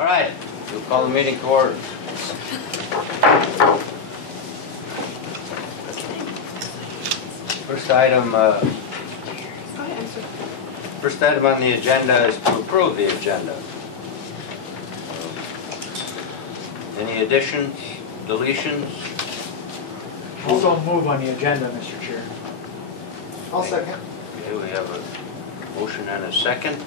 All right, we'll call the meeting to order. First item on the agenda is to approve the agenda. Any additions, deletions? Also move on the agenda, Mr. Chair. I'll second. Okay, we have a motion and a second.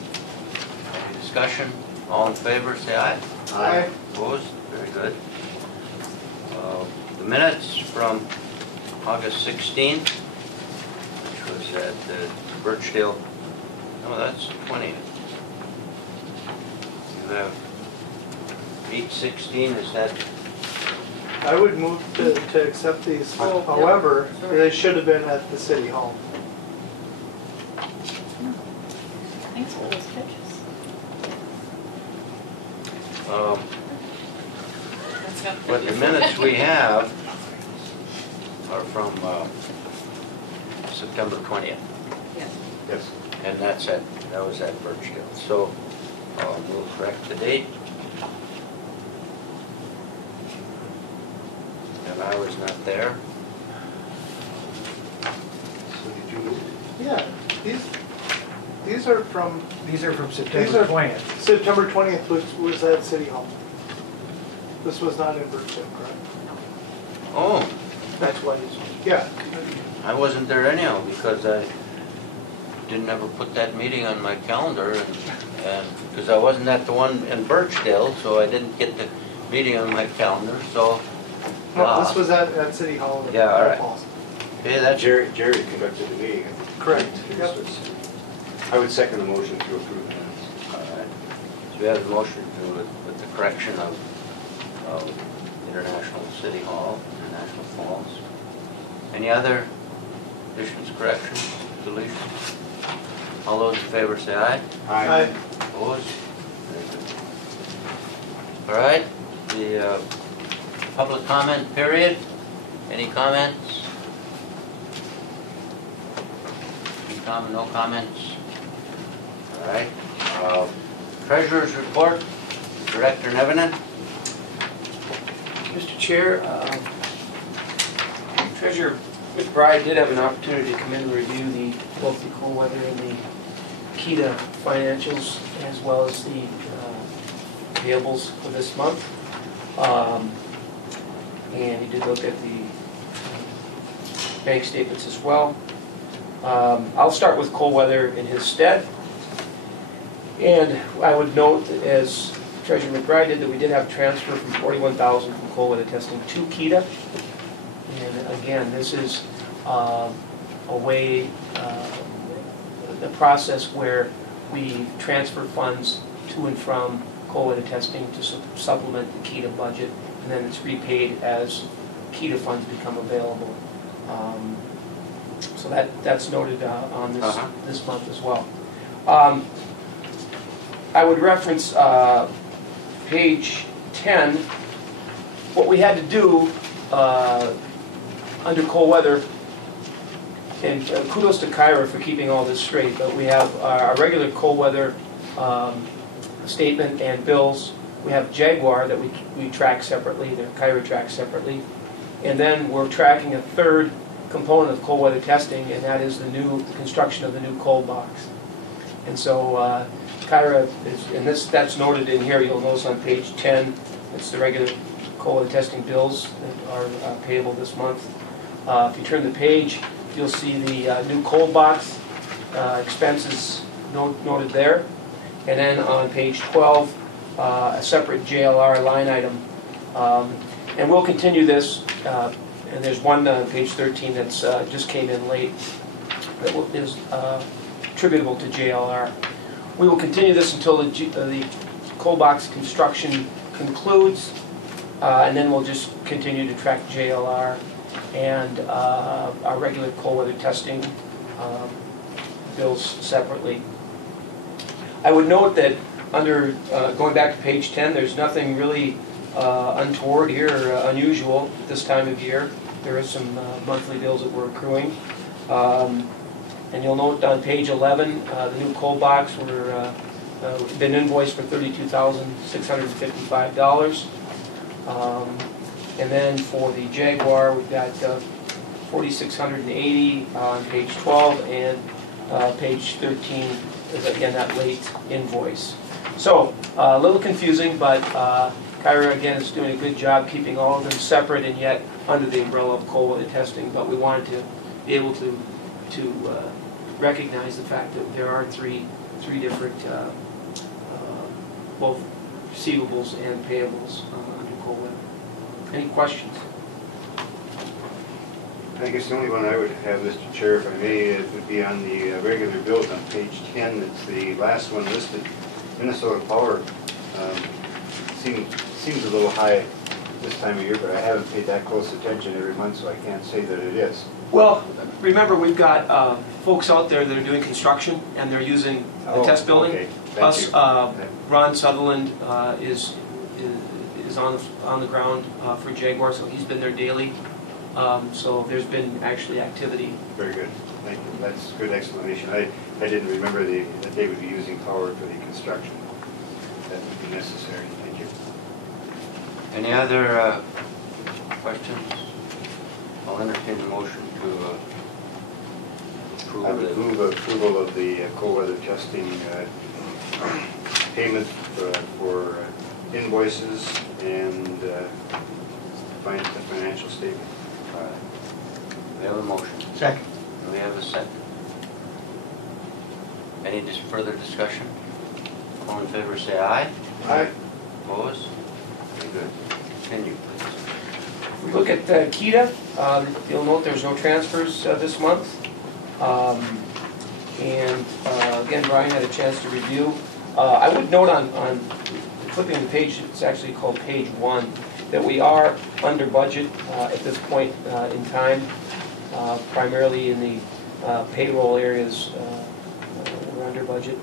Any discussion? All in favor, say aye. Aye. Opposed? Very good. The minutes from August 16th, which was at Birchdale. No, that's the 20th. You have 8/16, is that? I would move to accept these, however, they should have been at the city hall. Thanks for those pictures. But the minutes we have are from September 20th. Yes. Yes. And that was at Birchdale. So we'll correct the date. And I was not there. So did you? Yeah, these are from These are from September 20th. September 20th, which was at city hall. This was not in Birchville, correct? Oh, That's why he's, yeah. I wasn't there anyhow because I didn't ever put that meeting on my calendar and because I wasn't at the one in Birchdale, so I didn't get the meeting on my calendar, so. No, this was at city hall. In Yeah, all right. Falls. Okay, that's Jerry conducted the meeting. I think. Correct. Yep. I would second the motion to approve the minutes. all right. So we have a motion to with the correction of International City Hall, International Falls. Any other additions, corrections, deletions? All those in favor say aye. Aye. Opposed? Very good. All right, the public comment period. Any comments? Any comment, no comments? All right. Treasurer's report, Director Nevenin. Mr. Chair, Treasurer McBride did have an opportunity to come in and review both the cold weather and the KEDA financials, as well as the payables for this month. And he did look at the bank statements as well. I'll start with cold weather in his stead. And I would note that as Treasurer McBride did, that we did have a transfer from $41,000 from cold weather testing to KEDA. And again, this is a way, the process where we transfer funds to and from cold weather testing to supplement the KEDA budget, and then it's repaid as KEDA funds become available. So that's noted on this month as well. I would reference page 10. What we had to do under cold weather, and kudos to Kyra for keeping all this straight, but we have our regular cold weather statement and bills. We have Jaguar that we track separately, that Kyra tracks separately. And then we're tracking a third component of cold weather testing, and that is the construction of the new cold box. And so Kyra is, and that's noted in here, you'll notice on page 10, it's the regular cold weather testing bills that are payable this month. If you turn the page, you'll see the new cold box expenses noted there. And then on page 12, a separate JLR line item. And we'll continue this, and there's one on page 13 that's just came in late that is attributable to JLR. We will continue this until the cold box construction concludes, and then we'll just continue to track JLR and our regular cold weather testing bills separately. I would note that under, going back to page 10, there's nothing really untoward here or unusual at this time of year. There is some monthly bills that we're accruing. And you'll note on page 11, the new cold box, we're been invoiced for $32,655. And then for the Jaguar, we've got $4,680 on page 12, and page 13 is again that late invoice. So a little confusing, but Kyra again is doing a good job keeping all of them separate and yet under the umbrella of cold weather testing. But we wanted to be able to recognize the fact that there are three different both receivables and payables under cold weather. Any questions? I guess the only one I would have, Mr. Chair, if I may, it would be on the regular bills on page 10. It's the last one listed. Minnesota Power seems a little high this time of year, but I haven't paid that close attention every month, so I can't say that it is. Well, remember we've got folks out there that are doing construction and they're using the test building. Okay. Plus, Okay. Ron Sutherland is on the ground for Jaguar, so he's been there daily. So there's been actually activity. Very good. Thank you. That's a good explanation. I didn't remember that they would be using power for the construction. That would be necessary. Thank you. Any other questions? I'll entertain the motion to I would approve move approval of the cold weather testing payment for invoices and the financial statement. We have a motion. Second. We have a second. Any further discussion? All in favor say aye. Aye. Opposed? Very good. Continue, please. We look at KEDA, you'll note there's no transfers this month. And again, Brian had a chance to review. I would note on flipping the page, it's actually called page 1, that we are under budget at this point in time, primarily in the payroll areas. We're under budget,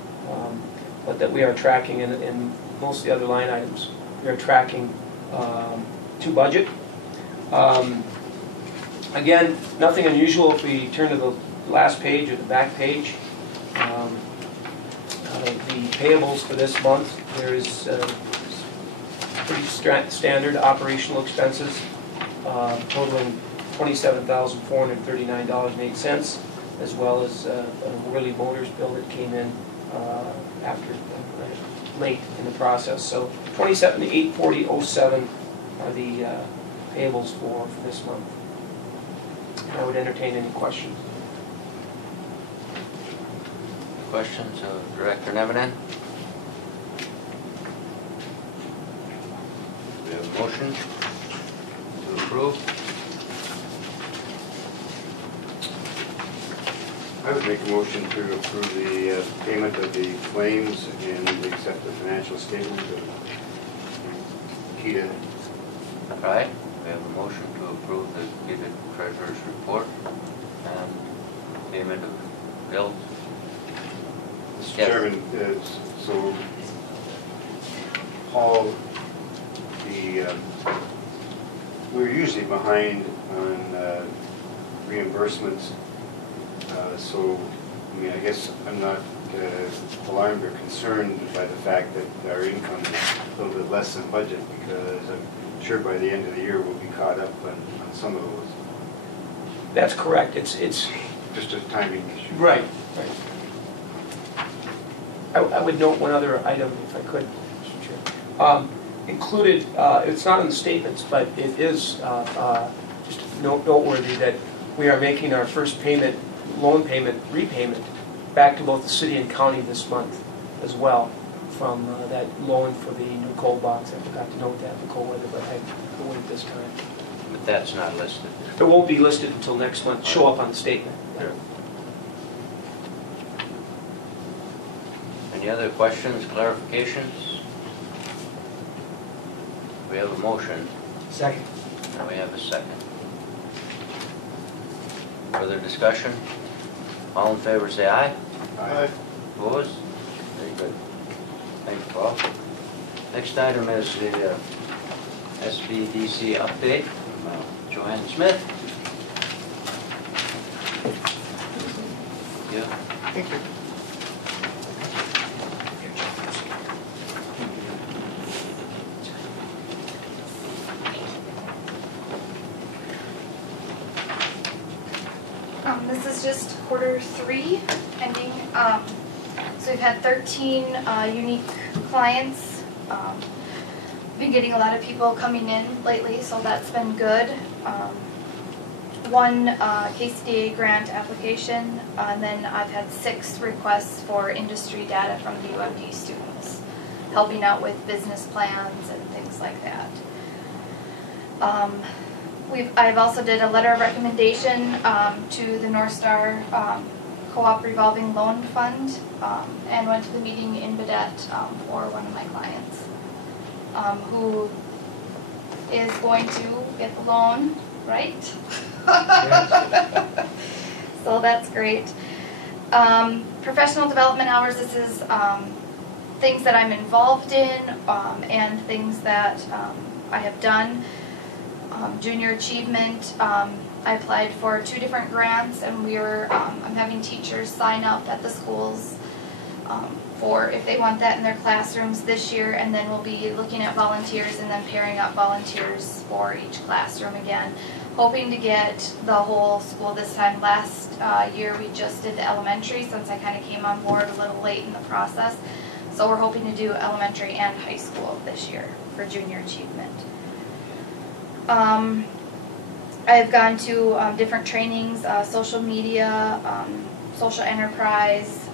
but that we are tracking in most of the other line items. We are tracking to budget. Again, nothing unusual if we turn to the last page or the back page. The payables for this month, there is pretty standard operational expenses totaling $27,439.08, as well as a Worley Motors bill that came in after late in the process. So $27,840.07 are the payables for this month. And I would entertain any questions. Questions of Director Nemenin? We have a motion to approve. I would make a motion to approve the payment of the claims and accept the financial statement of KEDA. All right. We have a motion to approve the given treasurer's report and payment of bills. Mr. Yes. Chairman, so Paul, we're usually behind on reimbursements. So, I mean, I guess I'm not alarmed or concerned by the fact that our income is a little bit less than budget, because I'm sure by the end of the year we'll be caught up on some of those. That's correct. It's Just a timing issue. right. I would note one other item, if I could, Mr. Chair. Included, it's not in the statements, but it is just noteworthy that we are making our first payment, loan payment, repayment, back to both the city and county this month as well, from that loan for the new coal box. I forgot to note that in the coal weather, but I will at this time. But that's not listed. It won't be listed until next month, show up on the statement. Any other questions, clarifications? We have a motion, Second. and we have a second. Further discussion? All in favor say aye. Aye. Opposed? Very good. Thank you, Paul. Next item is the SBDC update from Joanne Smith. Yeah. Thank you. is just Q3 ending. So we've had 13 unique clients. Been getting a lot of people coming in lately, so that's been good. One KCDA grant application, and then I've had 6 requests for industry data from the UMD students, helping out with business plans and things like that. I've also did a letter of recommendation to the North Star Co-op Revolving Loan Fund, and went to the meeting in Badette for one of my clients, who is going to get the loan, right? So that's great. Professional development hours, this is things that I'm involved in and things that I have done. Junior achievement, I applied for 2 different grants, and I'm having teachers sign up at the schools for if they want that in their classrooms this year, and then we'll be looking at volunteers and then pairing up volunteers for each classroom again. Hoping to get the whole school this time. Last year we just did the elementary, since I kind of came on board a little late in the process. So we're hoping to do elementary and high school this year for junior achievement. I've gone to different trainings, social media, social enterprise.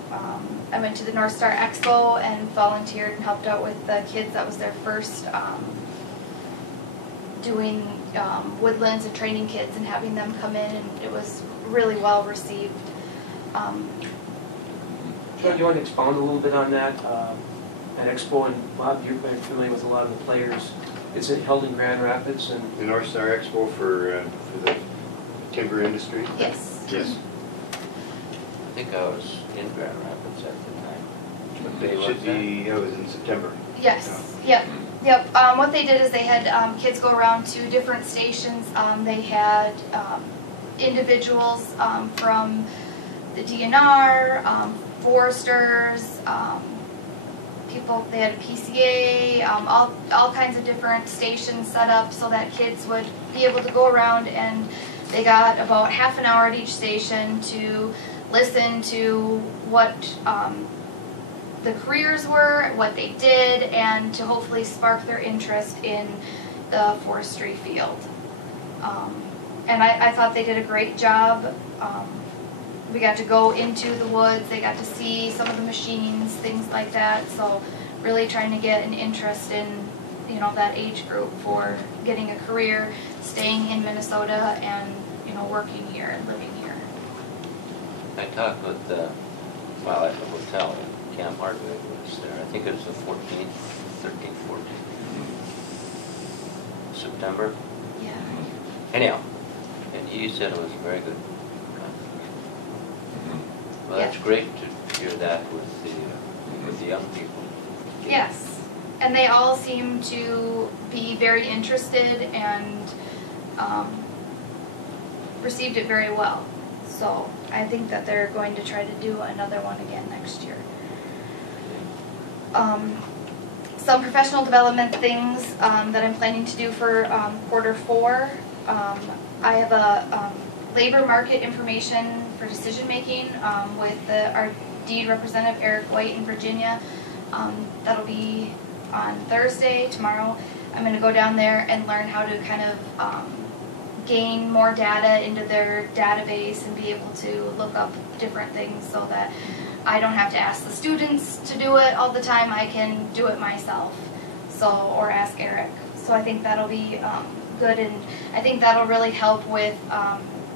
I went to the North Star Expo and volunteered and helped out with the kids. That was their first doing woodlands and training kids and having them come in, and it was really well received. John, do you want to expound a little bit on that? At Expo, and Bob, you're very familiar with a lot of the players. Is it held in Grand Rapids? And The North Star Expo for the timber industry? Yes. Yes. I think I was in Grand Rapids at the time. What day It was should that? be, it was in September. Yes. Yep. Yep. What they did is they had kids go around to different stations. They had individuals from the DNR, foresters, people. They had a PCA, all kinds of different stations set up so that kids would be able to go around, and they got about half an hour at each station to listen to what the careers were, what they did, and to hopefully spark their interest in the forestry field. And I thought they did a great job. We got to go into the woods, they got to see some of the machines, things like that. So really trying to get an interest in, you know, that age group for getting a career, staying in Minnesota, and, you know, working here and living here. I talked with, at the hotel, Cam Hardwick was there. I think it was the 14th, 13th, 14th. September. Yeah. Anyhow, and he said it was a very good Well, that's Yeah. great to hear that with the young people. Yes, and they all seem to be very interested and received it very well. So I think that they're going to try to do another one again next year. Some professional development things that I'm planning to do for Q4. I have a labor market information for decision making with our deed representative Eric White in Virginia. That'll be on Thursday, tomorrow. I'm going to go down there and learn how to kind of gain more data into their database and be able to look up different things so that I don't have to ask the students to do it all the time. I can do it myself, or ask Eric. So I think that'll be good, and I think that'll really help with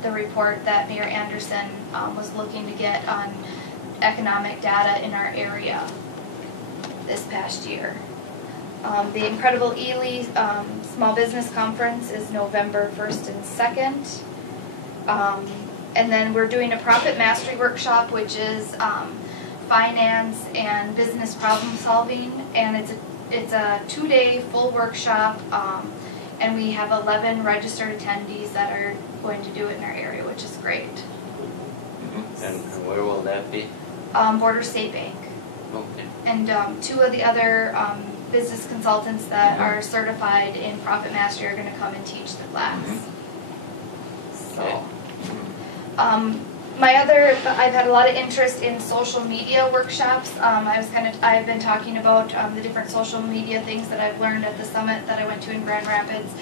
the report that Mayor Anderson was looking to get on economic data in our area this past year. The Incredible Ely Small Business Conference is November 1st and 2nd. And then we're doing a Profit Mastery Workshop, which is finance and business problem solving. And it's a 2-day full workshop. And we have 11 registered attendees that are going to do it in our area, which is great. And where will that be? Border State Bank. Okay. And 2 of the other business consultants that are certified in Profit Mastery are going to come and teach the class. So, I've had a lot of interest in social media workshops. I've been talking about the different social media things that I've learned at the summit that I went to in Grand Rapids.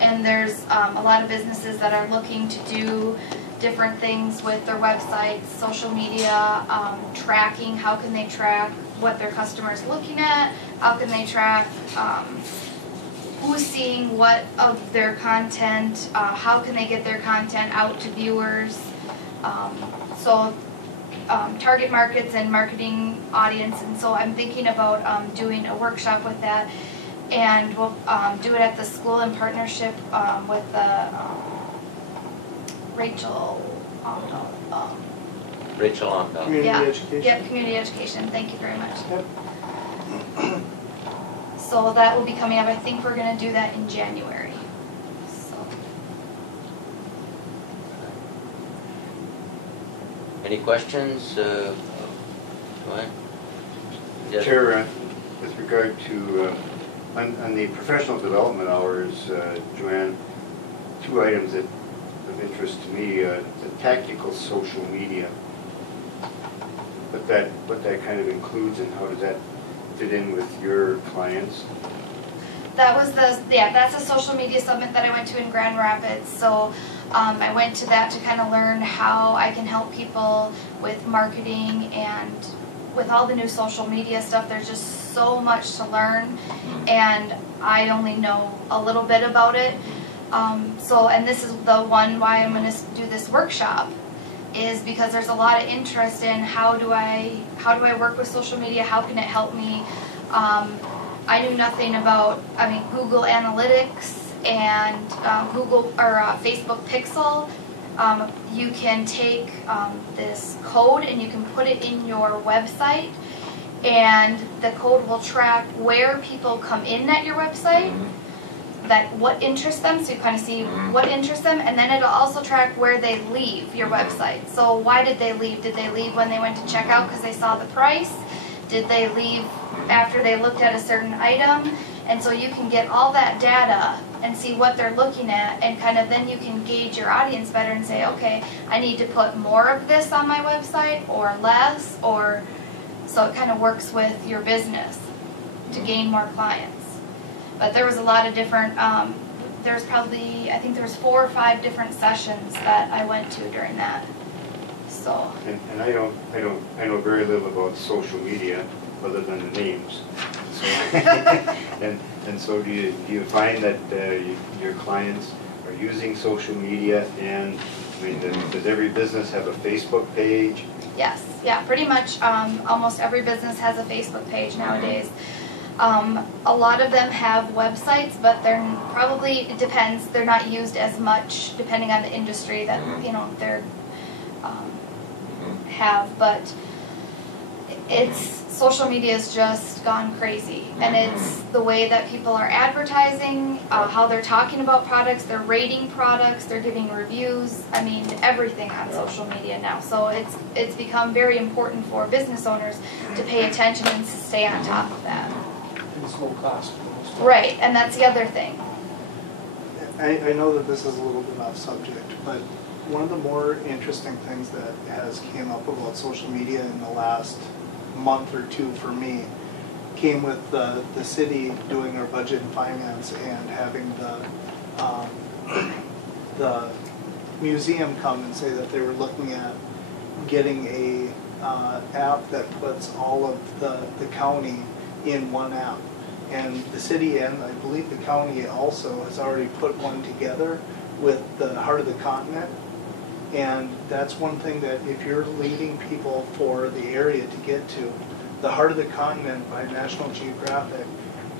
And there's a lot of businesses that are looking to do different things with their websites, social media, tracking. How can they track what their customers are looking at? How can they track who's seeing what of their content? How can they get their content out to viewers? Target markets and marketing audience, and so I'm thinking about doing a workshop with that, and we'll do it at the school in partnership with the Rachel Omdahl. Community Yeah. education. Yep, community education. Thank you very much. Yep. So that will be coming up. I think we're going to do that in January. So. Any questions? Go ahead. Yes. Chair, with regard to, on the professional development hours, Joanne, two items that of interest to me, the tactical social media, what that kind of includes and how does that fit in with your clients? That's a social media summit that I went to in Grand Rapids. So I went to that to kind of learn how I can help people with marketing, and with all the new social media stuff, there's just so much to learn, and I only know a little bit about it. And this is the one why I'm going to do this workshop, is because there's a lot of interest in how do I work with social media, how can it help me. I knew nothing about, Google Analytics and Facebook Pixel. You can take this code and you can put it in your website, and the code will track where people come in at your website, that what interests them, so you kind of see what interests them, and then it'll also track where they leave your website. So why did they leave? Did they leave when they went to check out because they saw the price? Did they leave after they looked at a certain item? And so you can get all that data and see what they're looking at, and kind of then you can gauge your audience better and say, okay, I need to put more of this on my website or less, or so it kind of works with your business to gain more clients. But there was a lot of different, there's probably, I think there was 4 or 5 different sessions that I went to during that. So. And I know very little about social media other than the names. So, and so do you find that your clients are using social media, and does every business have a Facebook page? Yes, yeah, pretty much almost every business has a Facebook page nowadays. A lot of them have websites, but it depends, they're not used as much depending on the industry that they're have, but social media has just gone crazy, and it's the way that people are advertising, how they're talking about products, they're rating products, they're giving reviews, everything on social media now. So it's become very important for business owners to pay attention and to stay on top of that. And it's low cost. Right, and that's the other thing. I know that this is a little bit off subject, but one of the more interesting things that has came up about social media in the last month or two for me came with the city doing our budget and finance and having the museum come and say that they were looking at getting a app that puts all of the county in one app. And the city, and I believe the county also, has already put one together with the Heart of the Continent. And that's one thing that if you're leading people for the area to get to, the Heart of the Continent by National Geographic,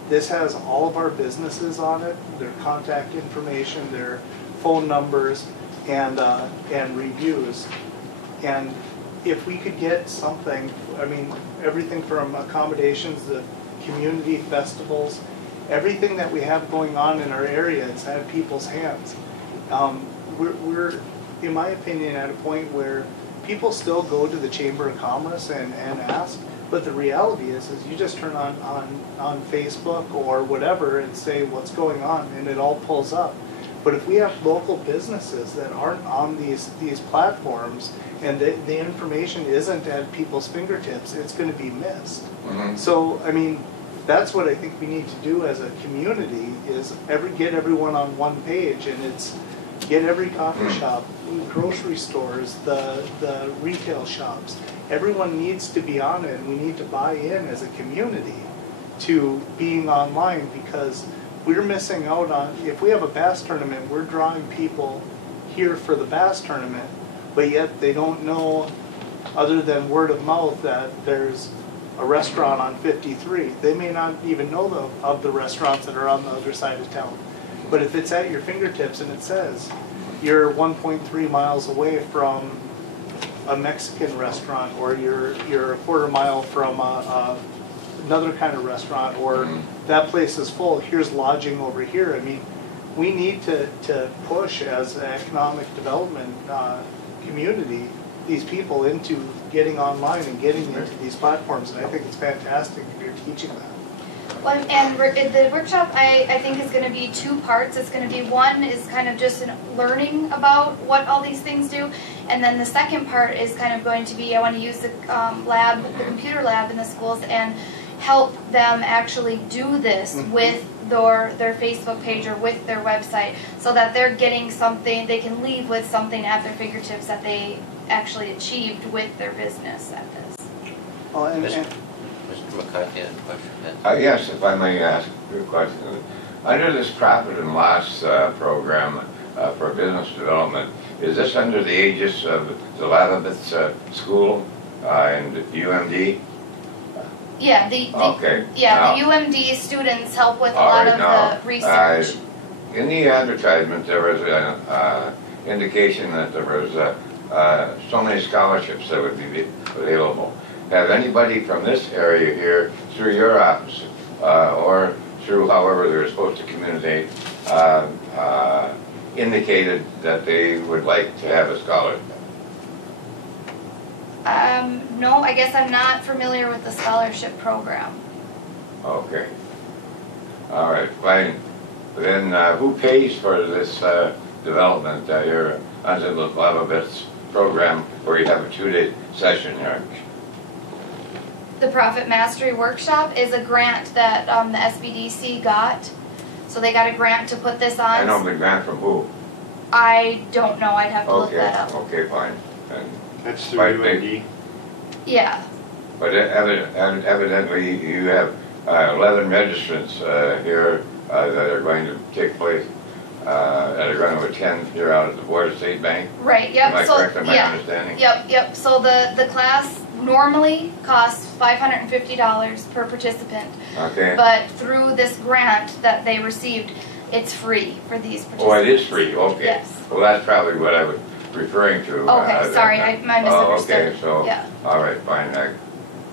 this has all of our businesses on it, their contact information, their phone numbers, and reviews. And if we could get something, everything from accommodations to community festivals, everything that we have going on in our area is at people's hands. We're, in my opinion, at a point where people still go to the Chamber of Commerce and ask, but the reality is you just turn on Facebook or whatever and say what's going on, and it all pulls up. But if we have local businesses that aren't on these platforms and the information isn't at people's fingertips, it's gonna be missed. So, I mean, that's what I think we need to do as a community is get everyone on one page, and it's get every coffee shop, grocery stores, the retail shops. Everyone needs to be on it, and we need to buy in as a community to being online, because we're missing out on, if we have a bass tournament, we're drawing people here for the bass tournament, but yet they don't know, other than word of mouth, that there's a restaurant on 53. They may not even know of the restaurants that are on the other side of town. But if it's at your fingertips and it says you're 1.3 miles away from a Mexican restaurant, or you're a quarter mile from another kind of restaurant, or that place is full, here's lodging over here. I mean, we need to push as an economic development community these people into getting online and getting into these platforms, and I think it's fantastic if you're teaching that. Well, and the workshop I think is going to be 2 parts. It's going to be, one is kind of just learning about what all these things do, and then the second part is kind of going to be, I want to use the the computer lab in the schools and help them actually do this with their Facebook page or with their website, so that they're getting something, they can leave with something at their fingertips that they actually achieved with their business at this. Well, Mr. McCarthy had a question. Yes, if I may ask a question. Under this profit and loss program for business development, is this under the aegis of the Lavabith School and UMD? Yeah, Okay. Yeah, Now, the UMD students help with a all lot right, of now, the research. in the advertisement, there was an indication that there was so many scholarships that would be available. Have anybody from this area here, through your office, or through however they're supposed to communicate, indicated that they would like to have a scholarship? No, I guess I'm not familiar with the scholarship program. Okay. All right, fine. Then who pays for this development here under the Lavabith's program, where you have a 2-day session here? The Profit Mastery Workshop is a grant that the SBDC got. So they got a grant to put this on. I know the grant from who? I don't know, I'd have to look Okay, that up. okay, fine. And That's through Right, UMD. Yeah, But evidently, you have 11 registrants here that are going to take place, that are going to attend here out at the Board of State Bank. right, yep. Am I So, correct in my yeah, understanding? Yep. So the class normally costs $550 per participant. Okay. But through this grant that they received, it's free for these participants. Oh, it is free, okay. Yes. Well, that's probably what I was referring to. Okay, sorry, I misunderstood. Oh, okay, so, Yeah. all right, fine.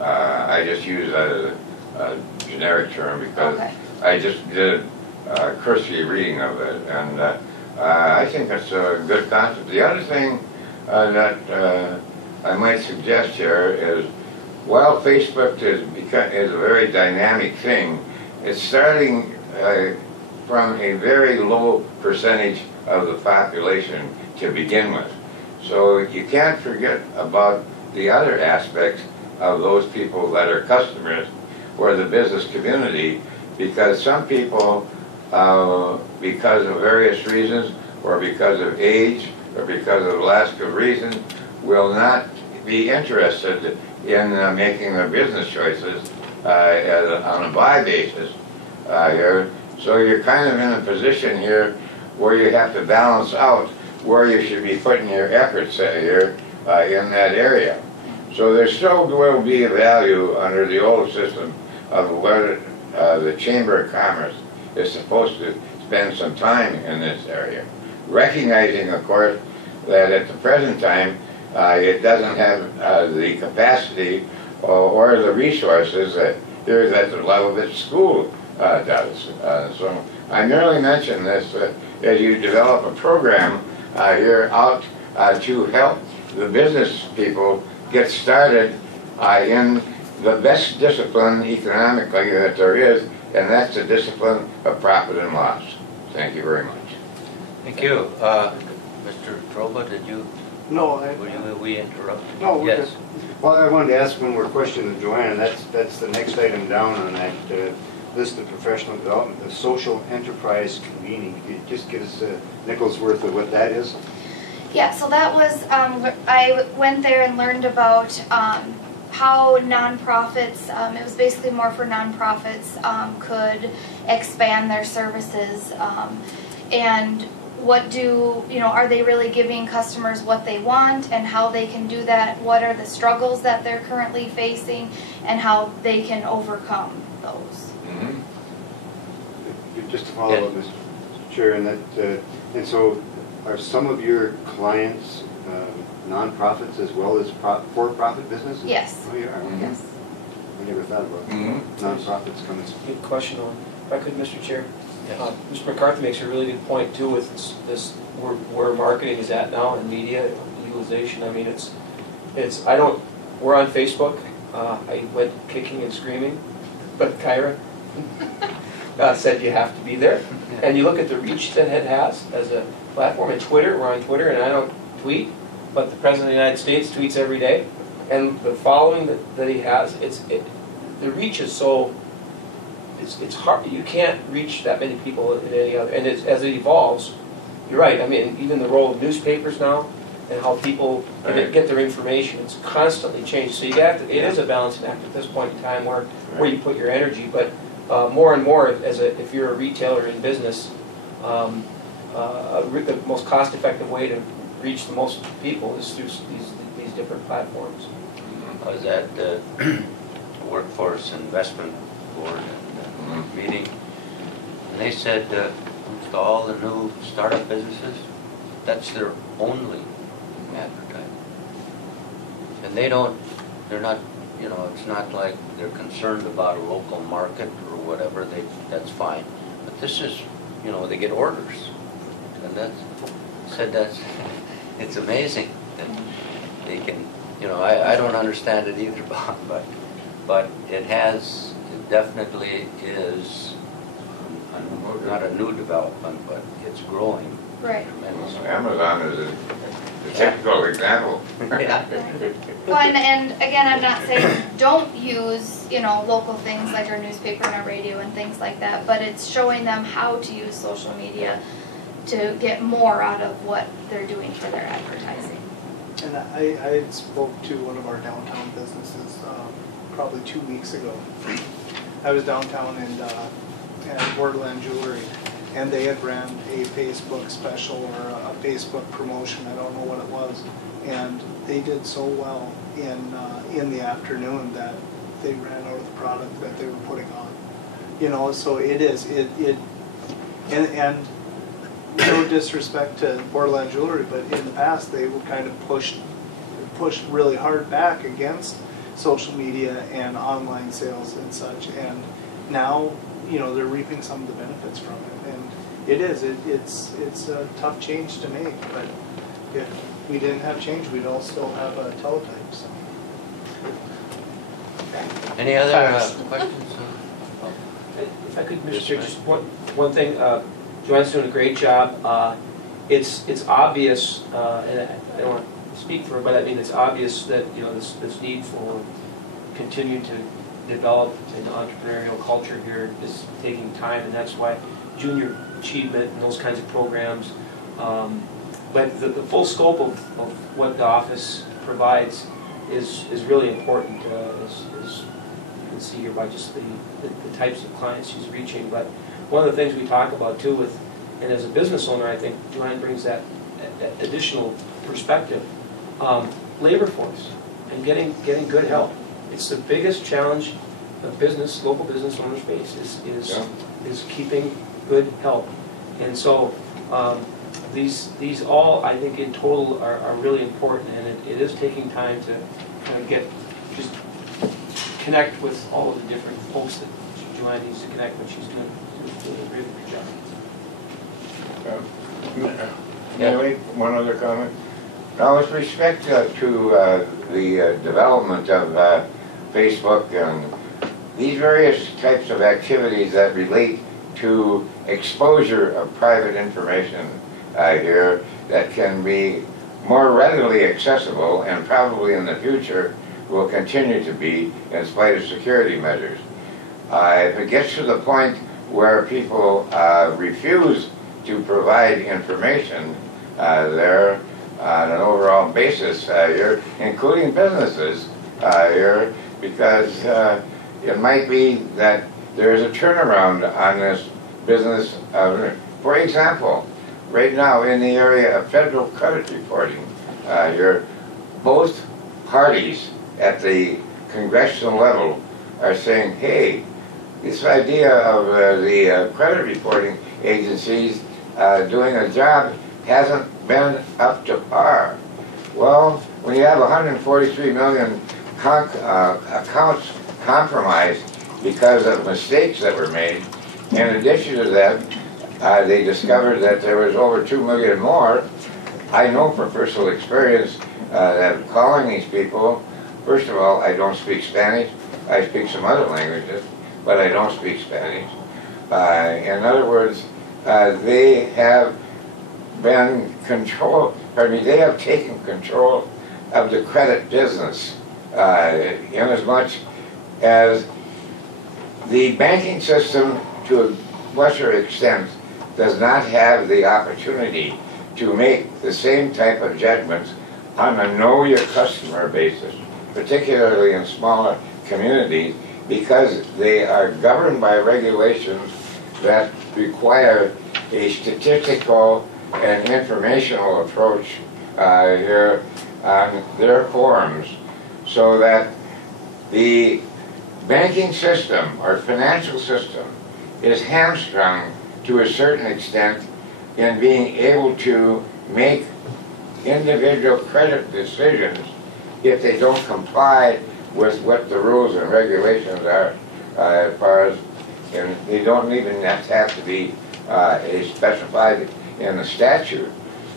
I just use that as a generic term because Okay. I just did a cursory reading of it, and I think it's a good concept. The other thing that I might suggest here is, while Facebook is a very dynamic thing, it's starting from a very low percentage of the population to begin with. So you can't forget about the other aspects of those people that are customers or the business community, because some people, because of various reasons, or because of age, or because of lack of reason, will not be interested in making their business choices on a buy basis here. So you're kind of in a position here where you have to balance out where you should be putting your efforts here in that area. So there still will be a value under the old system of where the Chamber of Commerce is supposed to spend some time in this area, recognizing, of course, that at the present time it doesn't have the capacity or the resources that the Lavabith School does. So I merely mention this as you develop a program here out to help the business people get started in the best discipline economically that there is, and that's the discipline of profit and loss. Thank you very much. Thank you. Mr. Troba, did you, No, were we interrupted? No, we're Yes. Well, I wanted to ask one more question to Joanne, that's the next item down on that list of professional development, the social enterprise convening. Could you just give us a nickel's worth of what that is? Yeah, so that was, I went there and learned about how nonprofits, it was basically more for nonprofits, could expand their services, and what do, are they really giving customers what they want, and how they can do that, what are the struggles that they're currently facing, and how they can overcome those. Mhm. Just to follow up, Mr. Chair, and that, and so are some of your clients nonprofits as well as for-profit businesses? Yes. Oh, you are? Yes. I never thought about Mhm. nonprofits coming. Good question, if I could, Mr. Chair. Yes. Mr. McCarthy makes a really good point too with this where marketing is at now and media utilization. I mean, we're on Facebook. I went kicking and screaming, but Kyra said you have to be there. And you look at the reach that it has as a platform, and Twitter, we're on Twitter, and I don't tweet, but the President of the United States tweets every day. And the following that he has, the reach is so, it's hard, you can't reach that many people in any other, and as it evolves, you're right, I mean, even the role of newspapers now, and how people get their information, it's constantly changed. So it is a balancing act at this point in time where you put your energy, but more and more, if you're a retailer in business, the most cost-effective way to reach the most people is through these different platforms. I was at the Workforce Investment Board meeting, and they said almost all the new startup businesses, that's their only advertising. And they're not, it's not like they're concerned about a local market or whatever, that's fine. But this is, they get orders. And it's amazing that they can, I don't understand it either, Bob, but it definitely is not a new development, but it's growing Right. tremendously. Amazon is a typical example. Yeah. Well, and again, I'm not saying don't use, local things like our newspaper and our radio and things like that, but it's showing them how to use social media to get more out of what they're doing for their advertising. And I spoke to one of our downtown businesses probably 2 weeks ago. I was downtown at Borderland Jewelry, and they had ran a Facebook special or a Facebook promotion, I don't know what it was, and they did so well in the afternoon that they ran out of the product that they were putting on. So it is, and no disrespect to Borderland Jewelry, but in the past they were kind of pushed really hard back against social media and online sales and such, and now they're reaping some of the benefits from it, and it's a tough change to make, but if we didn't have change, we'd all still have a teletype. So. Any other questions? If I could, Mr. Chair, just one thing. Joanne's doing a great job. It's obvious, and I don't want to speak for her, but I mean it's obvious that this need for continuing to develop an entrepreneurial culture here is taking time, and that's why junior achievement and those kinds of programs. But the full scope of what the office provides is really important, as you can see here by just the types of clients she's reaching. But one of the things we talk about too, and as a business owner, I think Joanne brings that additional perspective. Labor force and getting good help. It's the biggest challenge a local business owners face is keeping good help. And so these all, I think, in total are really important, and it is taking time to kind of just connect with all of the different folks that Joanne needs to connect with. She's doing a really good job. May I make one other comment? Now, with respect to the development of Facebook and these various types of activities that relate to exposure of private information here that can be more readily accessible and probably in the future will continue to be in spite of security measures. If it gets to the point where people refuse to provide information there on an overall basis here, including businesses here, because it might be that there is a turnaround on this business. For example, right now in the area of federal credit reporting, here, both parties at the congressional level are saying, hey, this idea of the credit reporting agencies doing a job hasn't been up to par. Well, when you have 143 million accounts compromised because of mistakes that were made, in addition to that, they discovered that there was over 2 million more. I know from personal experience that calling these people, first of all, I don't speak Spanish. I speak some other languages, but I don't speak Spanish. In other words, they have been they have taken control of the credit business in as much as the banking system to a lesser extent does not have the opportunity to make the same type of judgments on a know your customer basis, particularly in smaller communities, because they are governed by regulations that require a statistical and informational approach here on their forms, so that the banking system or financial system is hamstrung to a certain extent in being able to make individual credit decisions if they don't comply with what the rules and regulations are as far as, and they don't even have to be specified in the statute.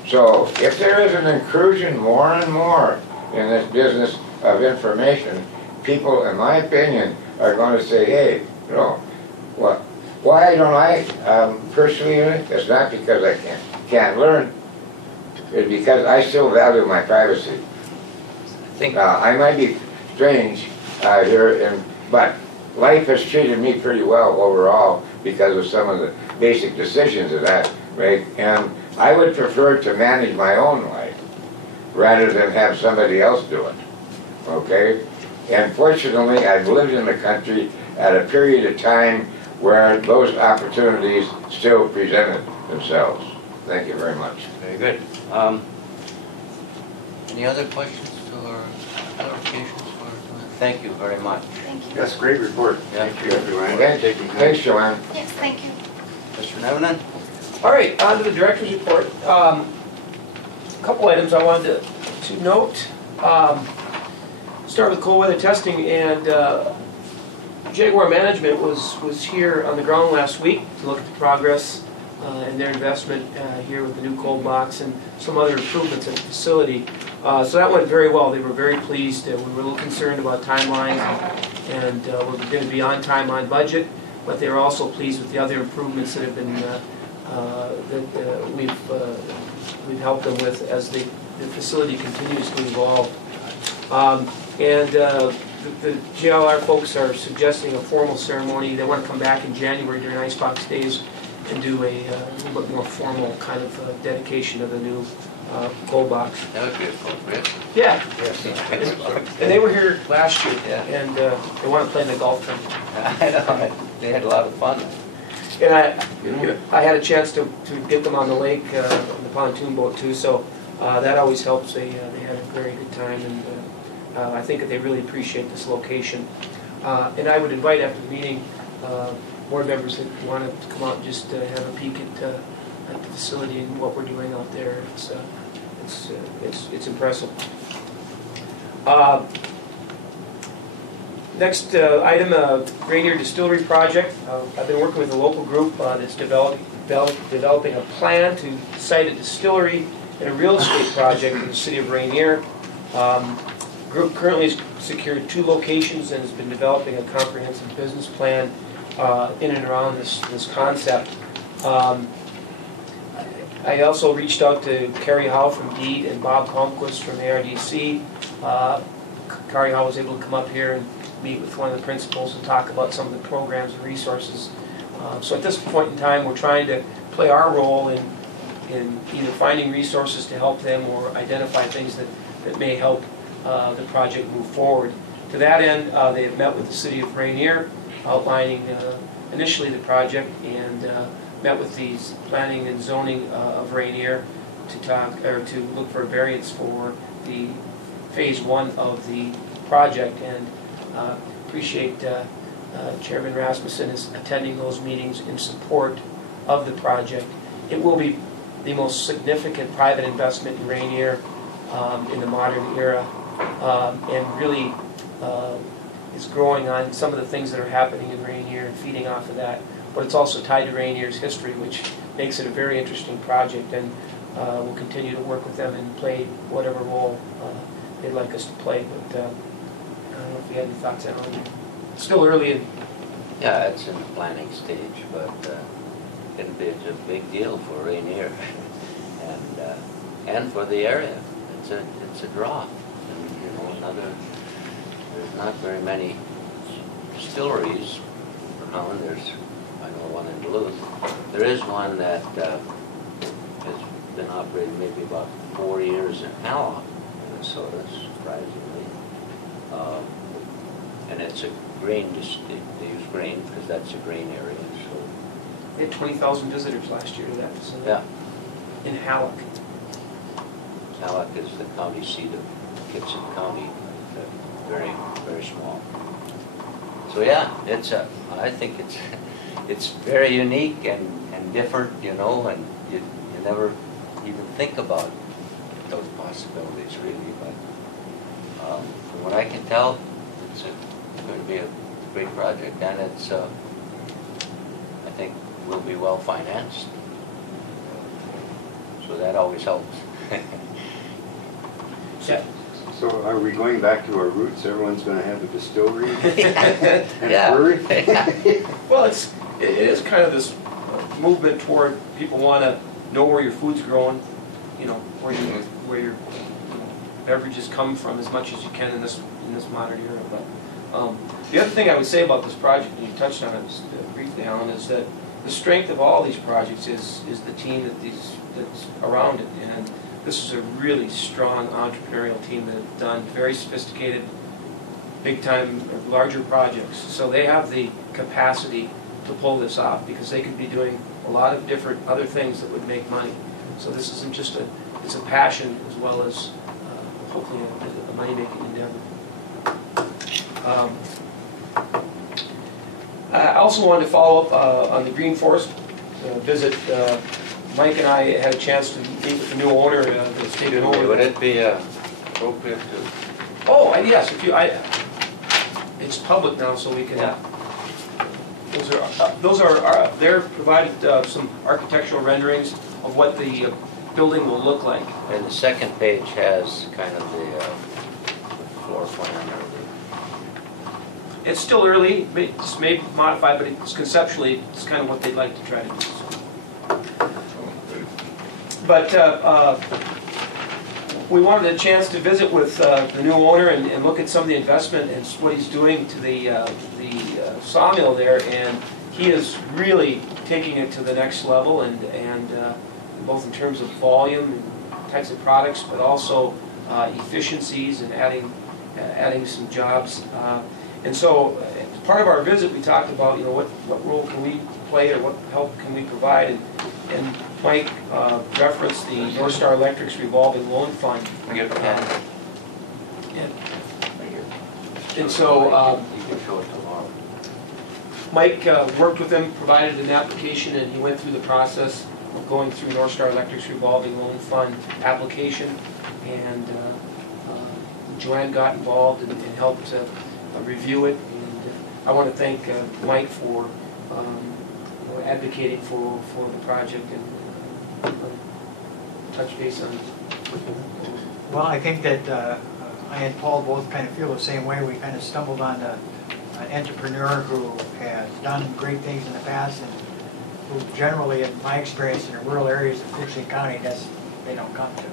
So if there is an intrusion more and more in this business of information, people, in my opinion, are going to say, hey, you know, why don't I personally in it? It's not because I can't learn. It's because I still value my privacy. I might be strange here, but life has treated me pretty well overall because of some of the basic decisions of that, right? And I would prefer to manage my own life rather than have somebody else do it, okay? And fortunately, I've lived in the country at a period of time where those opportunities still presented themselves. Thank you very much. Very good. Any other questions or clarifications? Thank you very much. Thank you. That's a great report. Yeah. Thank you, everyone. Thanks, Cheyanne. Yes, thank you. Mr. Nevenin? All right, on to the director's report. A couple items I wanted to note. Start with cold weather testing, and Jaguar Management was here on the ground last week to look at the progress and their investment here with the new cold box and some other improvements at the facility. So that went very well. They were very pleased. We were a little concerned about timelines, and we're going to be on time, on budget, but they were also pleased with the other improvements that have been we've helped them with as the facility continues to evolve. The JLR folks are suggesting a formal ceremony. They want to come back in January during Icebox Days and do a little bit more formal kind of dedication of the new cold box. That would be appropriate. Yeah. Yes. And they were here last year, Yeah. and they want to play in the golf tournament. I know, they had a lot of fun. And I had a chance to get them on the lake, on the pontoon boat too, so that always helps. They had a very good time, and I think that they really appreciate this location. And I would invite after the meeting board members that want to come out and just have a peek at the facility and what we're doing out there. It's impressive. Next item, Rainier Distillery Project. I've been working with a local group that's developing a plan to site a distillery and a real estate project in the city of Rainier. Group currently has secured 2 locations and has been developing a comprehensive business plan in and around this concept. I also reached out to Carrie Howe from DEED and Bob Holmquist from ARDC. Carrie Howe was able to come up here and meet with one of the principals and talk about some of the programs and resources. So at this point in time, we're trying to play our role in either finding resources to help them or identify things that may help the project move forward. To that end, they have met with the City of Rainier, outlining initially the project, and met with the planning and zoning of Rainier to look for a variance for the phase 1 of the project, and appreciate Chairman Rasmussen is attending those meetings in support of the project. It will be the most significant private investment in Rainier in the modern era, and really is growing on some of the things that are happening in Rainier and feeding off of that. But it's also tied to Rainier's history, which makes it a very interesting project, and we'll continue to work with them and play whatever role they'd like us to play. But I don't know if you had any thoughts on it. It's still early in. Yeah, it's in the planning stage, but it's a big deal for Rainier and for the area. It's a draw. And, there's not very many distilleries around. I know one in Duluth. There is one that has been operating maybe about 4 years in Allen, Minnesota, surprisingly. And it's a grain, they use grain because that's a grain area. So They had 20,000 visitors last year to that facility. yeah, In Halleck. Halleck is the county seat of Koochiching County, very, very small. So yeah, I think it's very unique and different, and you never even think about those possibilities really, but from what I can tell, it's going to be a great project, and it's, I think, will be well financed, so that always helps. Yeah. So are we going back to our roots? Everyone's going to have a distillery and Yeah. a brewery? Well, it is kind of this movement toward people want to know where your food's growing, where your beverages come from as much as you can in this modern era. But the other thing I would say about this project, and you touched on it briefly, Alan, is that the strength of all these projects is the team that's around it, and this is a really strong entrepreneurial team that have done very sophisticated, big-time, larger projects. So they have the capacity to pull this off because they could be doing a lot of different other things that would make money. So this isn't just it's a passion as well as hopefully a money-making endeavor. I also wanted to follow up on the Green Forest visit. Mike and I had a chance to meet with the new owner, the state of Norway. Would it be appropriate to? Oh, yes. It's public now, so we can. Yeah. They're provided some architectural renderings of what the building will look like. And the second page has kind of the floor plan or It's still early. It's may be modified, but it's conceptually it's kind of what they'd like to try to do. So. But we wanted a chance to visit with the new owner and look at some of the investment and what he's doing to the sawmill there, and he is really taking it to the next level, and both in terms of volume and types of products, but also efficiencies and adding some jobs. And so, as part of our visit, we talked about what role can we play or what help can we provide, and Mike referenced the North Star Electric's revolving loan fund. I get a pen. And so you can show it tomorrow. Mike worked with them, provided an application, and he went through the process of going through North Star Electric's revolving loan fund application, and Joanne got involved and helped review it. And I want to thank Mike for advocating for the project and touch base on it. Well, I think that I and Paul both kind of feel the same way. We kind of stumbled on an entrepreneur who has done great things in the past and who generally, in my experience, in the rural areas of Koochiching County, they don't come to.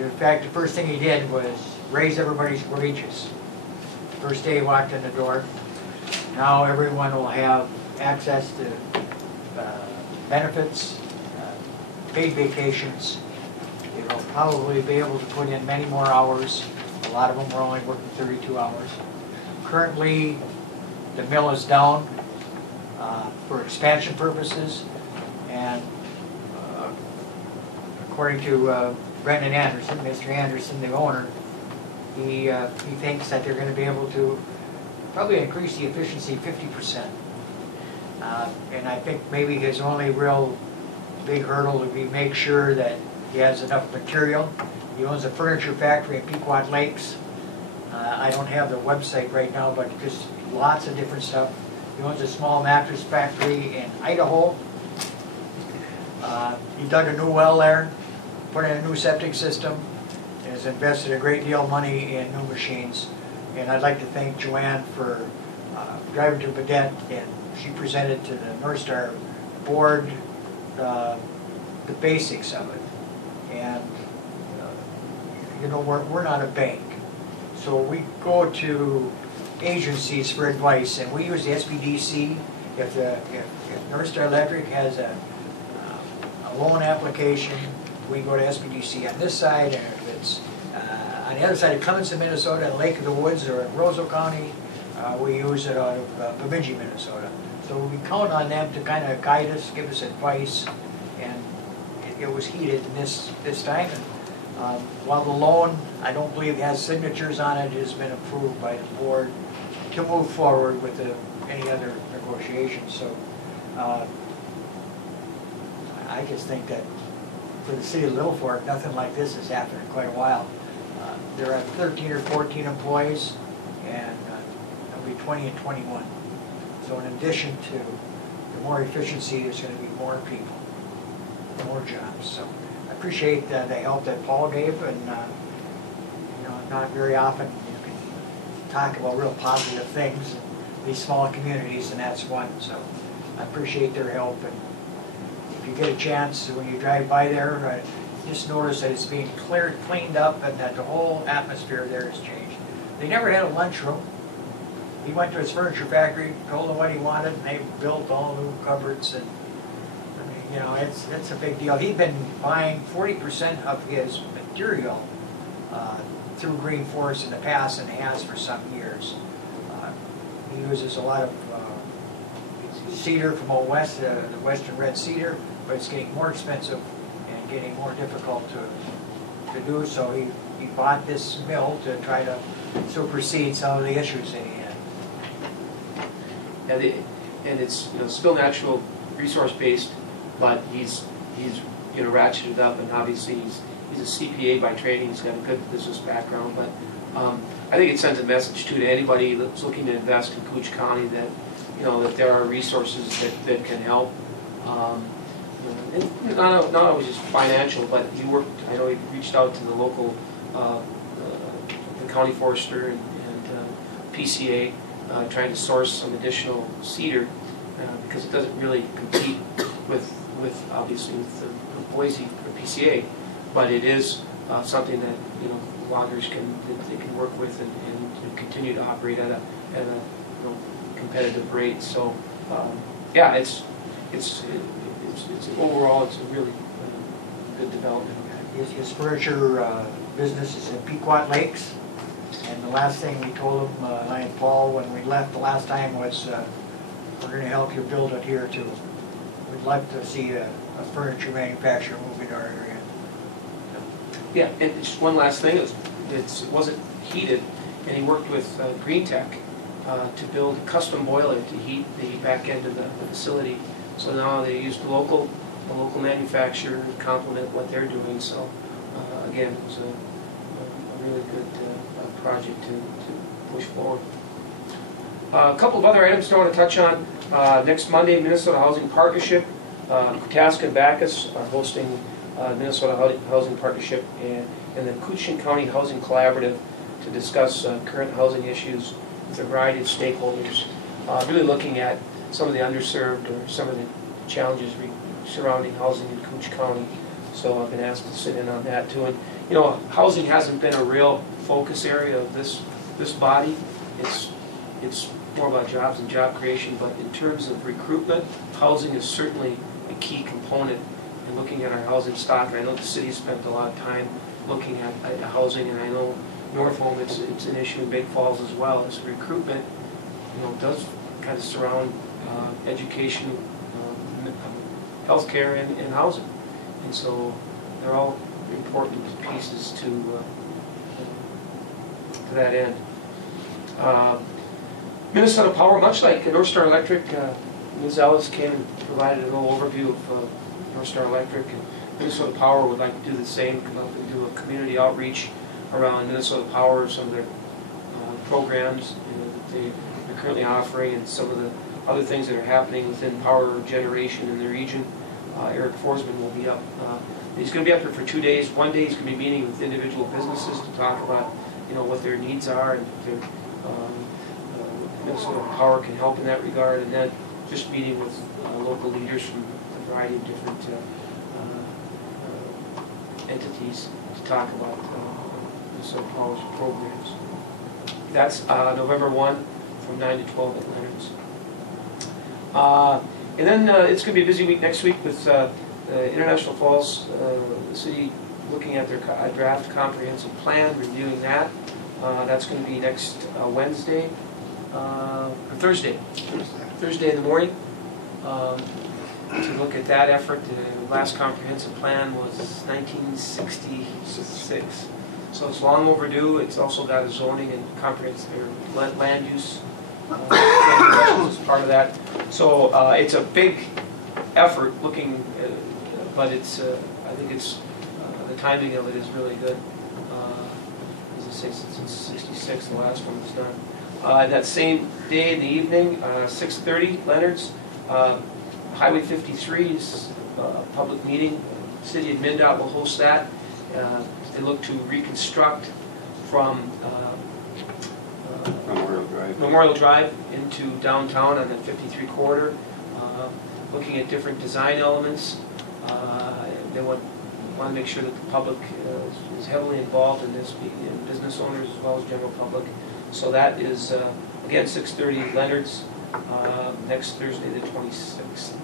In fact, the first thing he did was raise everybody's wages. First day he walked in the door. Now everyone will have access to benefits, paid vacations. They'll probably be able to put in many more hours. A lot of them are only working 32 hours. Currently, the mill is down for expansion purposes, and according to Brendan Anderson, Mr. Anderson, the owner, he thinks that they're going to be able to probably increase the efficiency 50%. And I think maybe his only real big hurdle would be make sure that he has enough material. He owns a furniture factory in Pequot Lakes. I don't have the website right now, but just lots of different stuff. He owns a small mattress factory in Idaho. He dug a new well there, put in a new septic system, and has invested a great deal of money in new machines. And I'd like to thank Cheyanne for driving to Baudette, and she presented to the North Star board the basics of it. And you know, we're not a bank, so we go to agencies for advice, and we use the SBDC. If North Star Electric has a loan application, we go to SBDC on this side, and if it's on the other side of Clemson, Minnesota, in Lake of the Woods, or in Roseau County, we use it out of Bemidji, Minnesota. So we count on them to kind of guide us, give us advice, and it was heated in this time. And, while the loan, I don't believe has signatures on it, has been approved by the board to move forward with any other negotiations. So I just think that for the city of Little Fork, nothing like this has happened in quite a while. There are 13 or 14 employees, and there'll be 20 and 21. So in addition to the more efficiency, there's going to be more people, more jobs. So I appreciate the help that Paul gave, and you know, not very often you can talk about real positive things in these small communities, and that's one. So I appreciate their help, and if you get a chance when you drive by there, just notice that it's being cleaned up, and that the whole atmosphere there has changed. They never had a lunchroom. He went to his furniture factory, told them what he wanted, and they built all new cupboards. And I mean, you know, it's a big deal. He'd been buying 40% of his material through Green Forest in the past, and has for some years. He uses a lot of cedar from Old West, the Western Red Cedar, but it's getting more expensive and getting more difficult to do. So he bought this mill to try to supersede some of the issues that he had. And it's, you know, still natural resource based, but he's you know, ratcheted up, and obviously he's a CPA by training. He's got a good business background, but I think it sends a message too to anybody that's looking to invest in Cooch County that, you know, that there are resources that can help. And not always just financial, but he worked. I know he reached out to the local the county forester and PCA. Trying to source some additional cedar because it doesn't really compete with obviously with the Boise or PCA, but it is something that, you know, loggers can work with and continue to operate at a you know, competitive rate. So yeah, it's overall it's a really good development. His furniture business is in Pequot Lakes. And the last thing we told him, I and Paul, when we left the last time was, we're going to help you build it here too. We'd like to see a furniture manufacturer move into our area. Yeah, and just one last thing, it wasn't heated, and he worked with Green Tech to build a custom boiler to heat the back end of the facility. So now they use the local manufacturer to complement what they're doing. So again, it was a really good project to push forward. A couple of other items I want to touch on. Next Monday, Minnesota Housing Partnership, Koochiching and Bacchus are hosting Minnesota Housing Partnership and the Koochiching County Housing Collaborative to discuss current housing issues with a variety of stakeholders. Really looking at some of the underserved or some of the challenges surrounding housing in Cooch County. So I've been asked to sit in on that too. And you know, housing hasn't been a real focus area of this body. It's more about jobs and job creation, but in terms of recruitment, housing is certainly a key component in looking at our housing stock. And I know the city spent a lot of time looking at housing, and I know Norfolk, it's an issue in Big Falls as well. As recruitment, you know, does kind of surround education, healthcare, and housing, and so they're all important pieces to that end. Minnesota Power, much like North Star Electric, Ms. Ellis came and provided a little overview of North Star Electric. And Minnesota Power would like to do the same, come up and do a community outreach around Minnesota Power, some of their programs that they are currently offering, and some of the other things that are happening within power generation in the region. Eric Forsman will be up. He's going to be up here for 2 days. One day he's going to be meeting with individual businesses to talk about, you know, what their needs are, and if their Minnesota Power can help in that regard. And then just meeting with local leaders from a variety of different entities to talk about Minnesota Power's programs. That's November 1 from 9 to 12 at Leonard's. And then it's going to be a busy week next week with International Falls, the city looking at their draft comprehensive plan, reviewing that. That's going to be next Wednesday, or Thursday in the morning, to look at that effort. The last comprehensive plan was 1966. So it's long overdue. It's also got a zoning and comprehensive land use regulations as part of that. So it's a big effort looking, but it's I think it's the timing of it is really good. As I say, since '66 the last one was done. That same day in the evening, 6:30, Leonard's, Highway 53's public meeting. City of MnDOT will host that. They look to reconstruct from Memorial Drive into downtown on the 53 corridor, looking at different design elements. They want to make sure that the public is heavily involved in this, in business owners as well as general public. So that is, again, 6:30 Leonard's, next Thursday the 26th.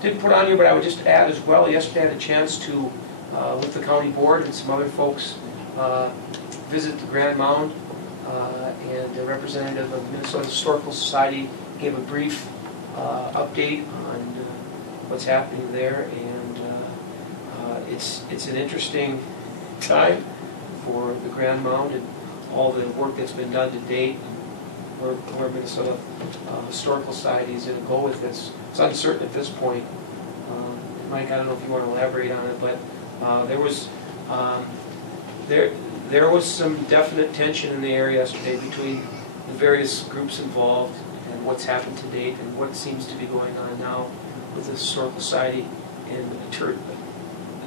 Didn't put on here, but I would just add as well, yesterday I had a chance to, with the county board and some other folks, visit the Grand Mound, and a representative of the Minnesota Historical Society gave a brief update on what's happening there, and it's an interesting time for the Grand Mound and all the work that's been done to date, and where Minnesota Historical Society is going to go with this. It's uncertain at this point. Mike, I don't know if you want to elaborate on it, but there was some definite tension in the area yesterday between the various groups involved and what's happened to date and what seems to be going on now with the Historical Society, and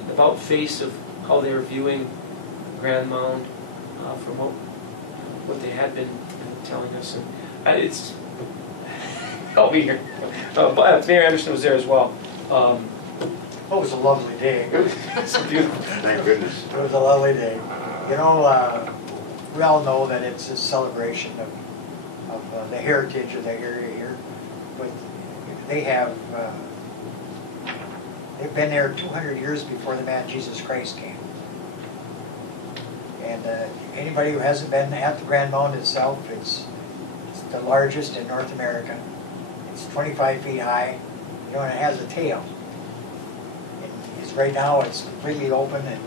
about face of how they're viewing Grand Mound from what they had been telling us. And it's help me here. But Mayor Anderson was there as well. It was a lovely day. It's beautiful. Thank goodness. It was a lovely day. You know, we all know that it's a celebration of the heritage of the area here, but they've been there 200 years before the man Jesus Christ came. And anybody who hasn't been at the Grand Mound itself, it's the largest in North America. It's 25 feet high, you know, and it has a tail. And right now it's completely open, and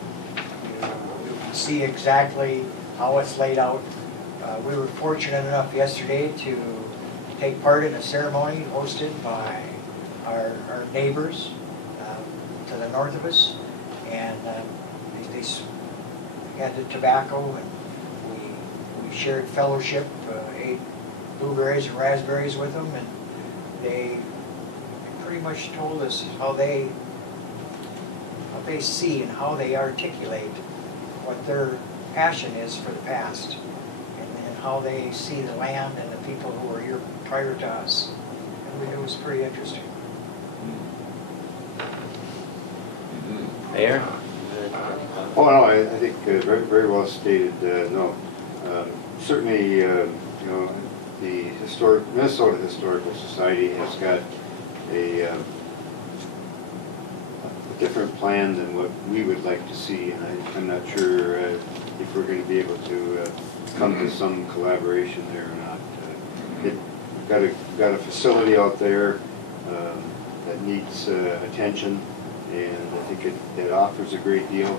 you can see exactly how it's laid out. We were fortunate enough yesterday to take part in a ceremony hosted by our neighbors to the north of us, and they had the tobacco, and we shared fellowship, ate blueberries and raspberries with them, and they pretty much told us how they see and how they articulate what their passion is for the past, and how they see the land and the people who were here prior to us. it was pretty interesting. Mayor? Oh, no, I think very, very well stated, no. Certainly, you know, the Minnesota Historical Society has got a different plan than what we would like to see, and I'm not sure if we're going to be able to come to some collaboration there or not. We've got a facility out there that needs attention, and I think it offers a great deal.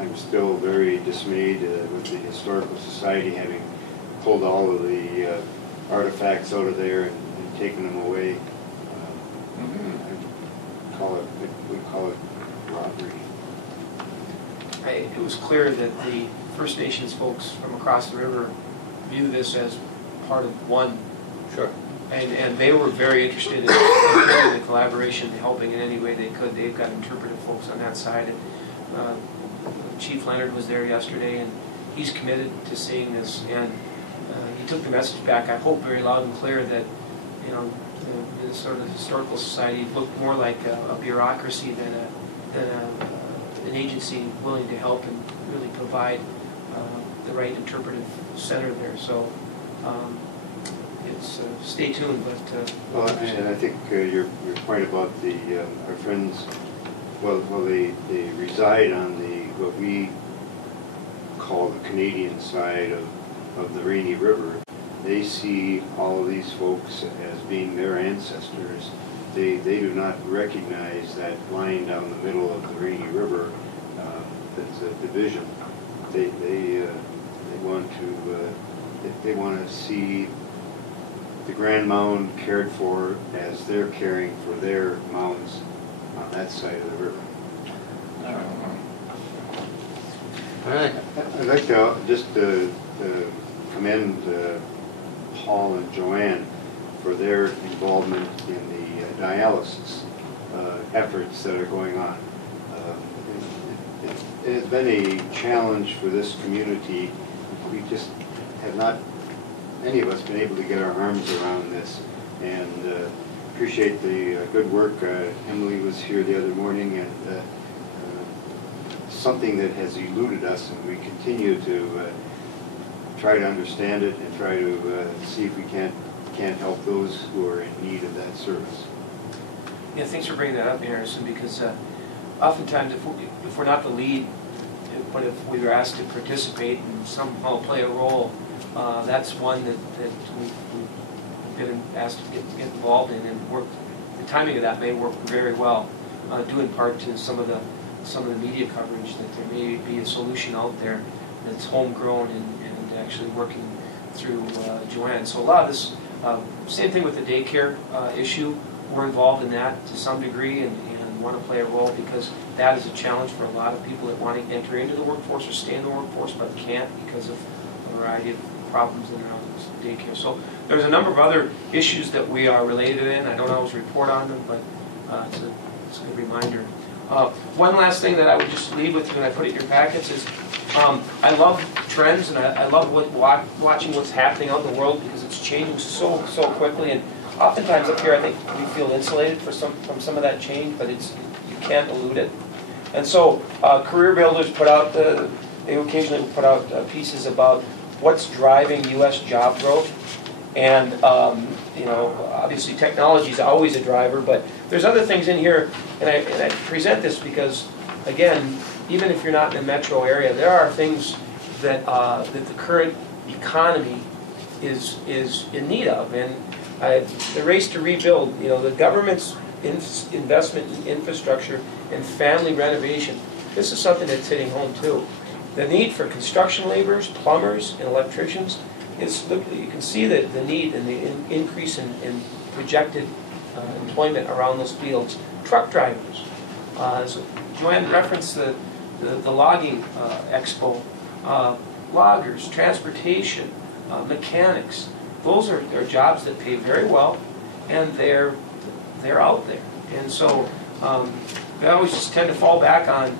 I'm still very dismayed with the Historical Society having pulled all of the artifacts out of there and taken them away. We call it robbery. It was clear that the First Nations folks from across the river view this as part of one. Sure. And they were very interested in the collaboration, helping in any way they could. They've got interpretive folks on that side. And, Chief Leonard was there yesterday, and he's committed to seeing this. And he took the message back, I hope very loud and clear, that you know the sort of Historical Society looked more like a bureaucracy than an agency willing to help and really provide the right interpretive center there. So. It's stay tuned, but well, and I think your point about the our friends, well they reside on the what we call the Canadian side of the Rainy River. They see all of these folks as being their ancestors. They do not recognize that line down the middle of the Rainy River that's a division. They want to see the Grand Mound cared for as they're caring for their mounds on that side of the river. All right. I'd like to just commend Paul and Joanne for their involvement in the dialysis efforts that are going on. It has been a challenge for this community. We just have not, many of us, been able to get our arms around this, and appreciate the good work. Emily was here the other morning, and something that has eluded us, and we continue to try to understand it and try to see if we can't help those who are in need of that service. yeah, thanks for bringing that up, Harrison, because oftentimes if we're not the lead, but if we were asked to participate and somehow play a role, that's one that we've been asked to get involved in, and work. The timing of that may work very well, due in part to some of the media coverage that there may be a solution out there that's homegrown and actually working through Joanne. So a lot of this, same thing with the daycare issue. We're involved in that to some degree and want to play a role, because that is a challenge for a lot of people that want to enter into the workforce or stay in the workforce but can't because of a variety of problems in around daycare. So there's a number of other issues that we are related in. I don't always report on them, but it's a good reminder. One last thing that I would just leave with you, and I put it in your packets, is I love trends, and I love watching what's happening out in the world, because it's changing so quickly. And oftentimes up here, I think we feel insulated from some of that change, but you can't elude it. And so Career Builders they occasionally put out pieces about what's driving U.S. job growth. And obviously technology is always a driver, but there's other things in here, and I present this because, again, even if you're not in the metro area, there are things that the current economy is in need of. And the race to rebuild, the government's investment in infrastructure and family renovation, this is something that's hitting home too. The need for construction laborers, plumbers, and electricians is, you can see the need and the increase in projected employment around those fields. Truck drivers. So Joanne referenced the logging expo. Loggers, transportation, mechanics. Those are jobs that pay very well, and they're out there. And so they always just tend to fall back on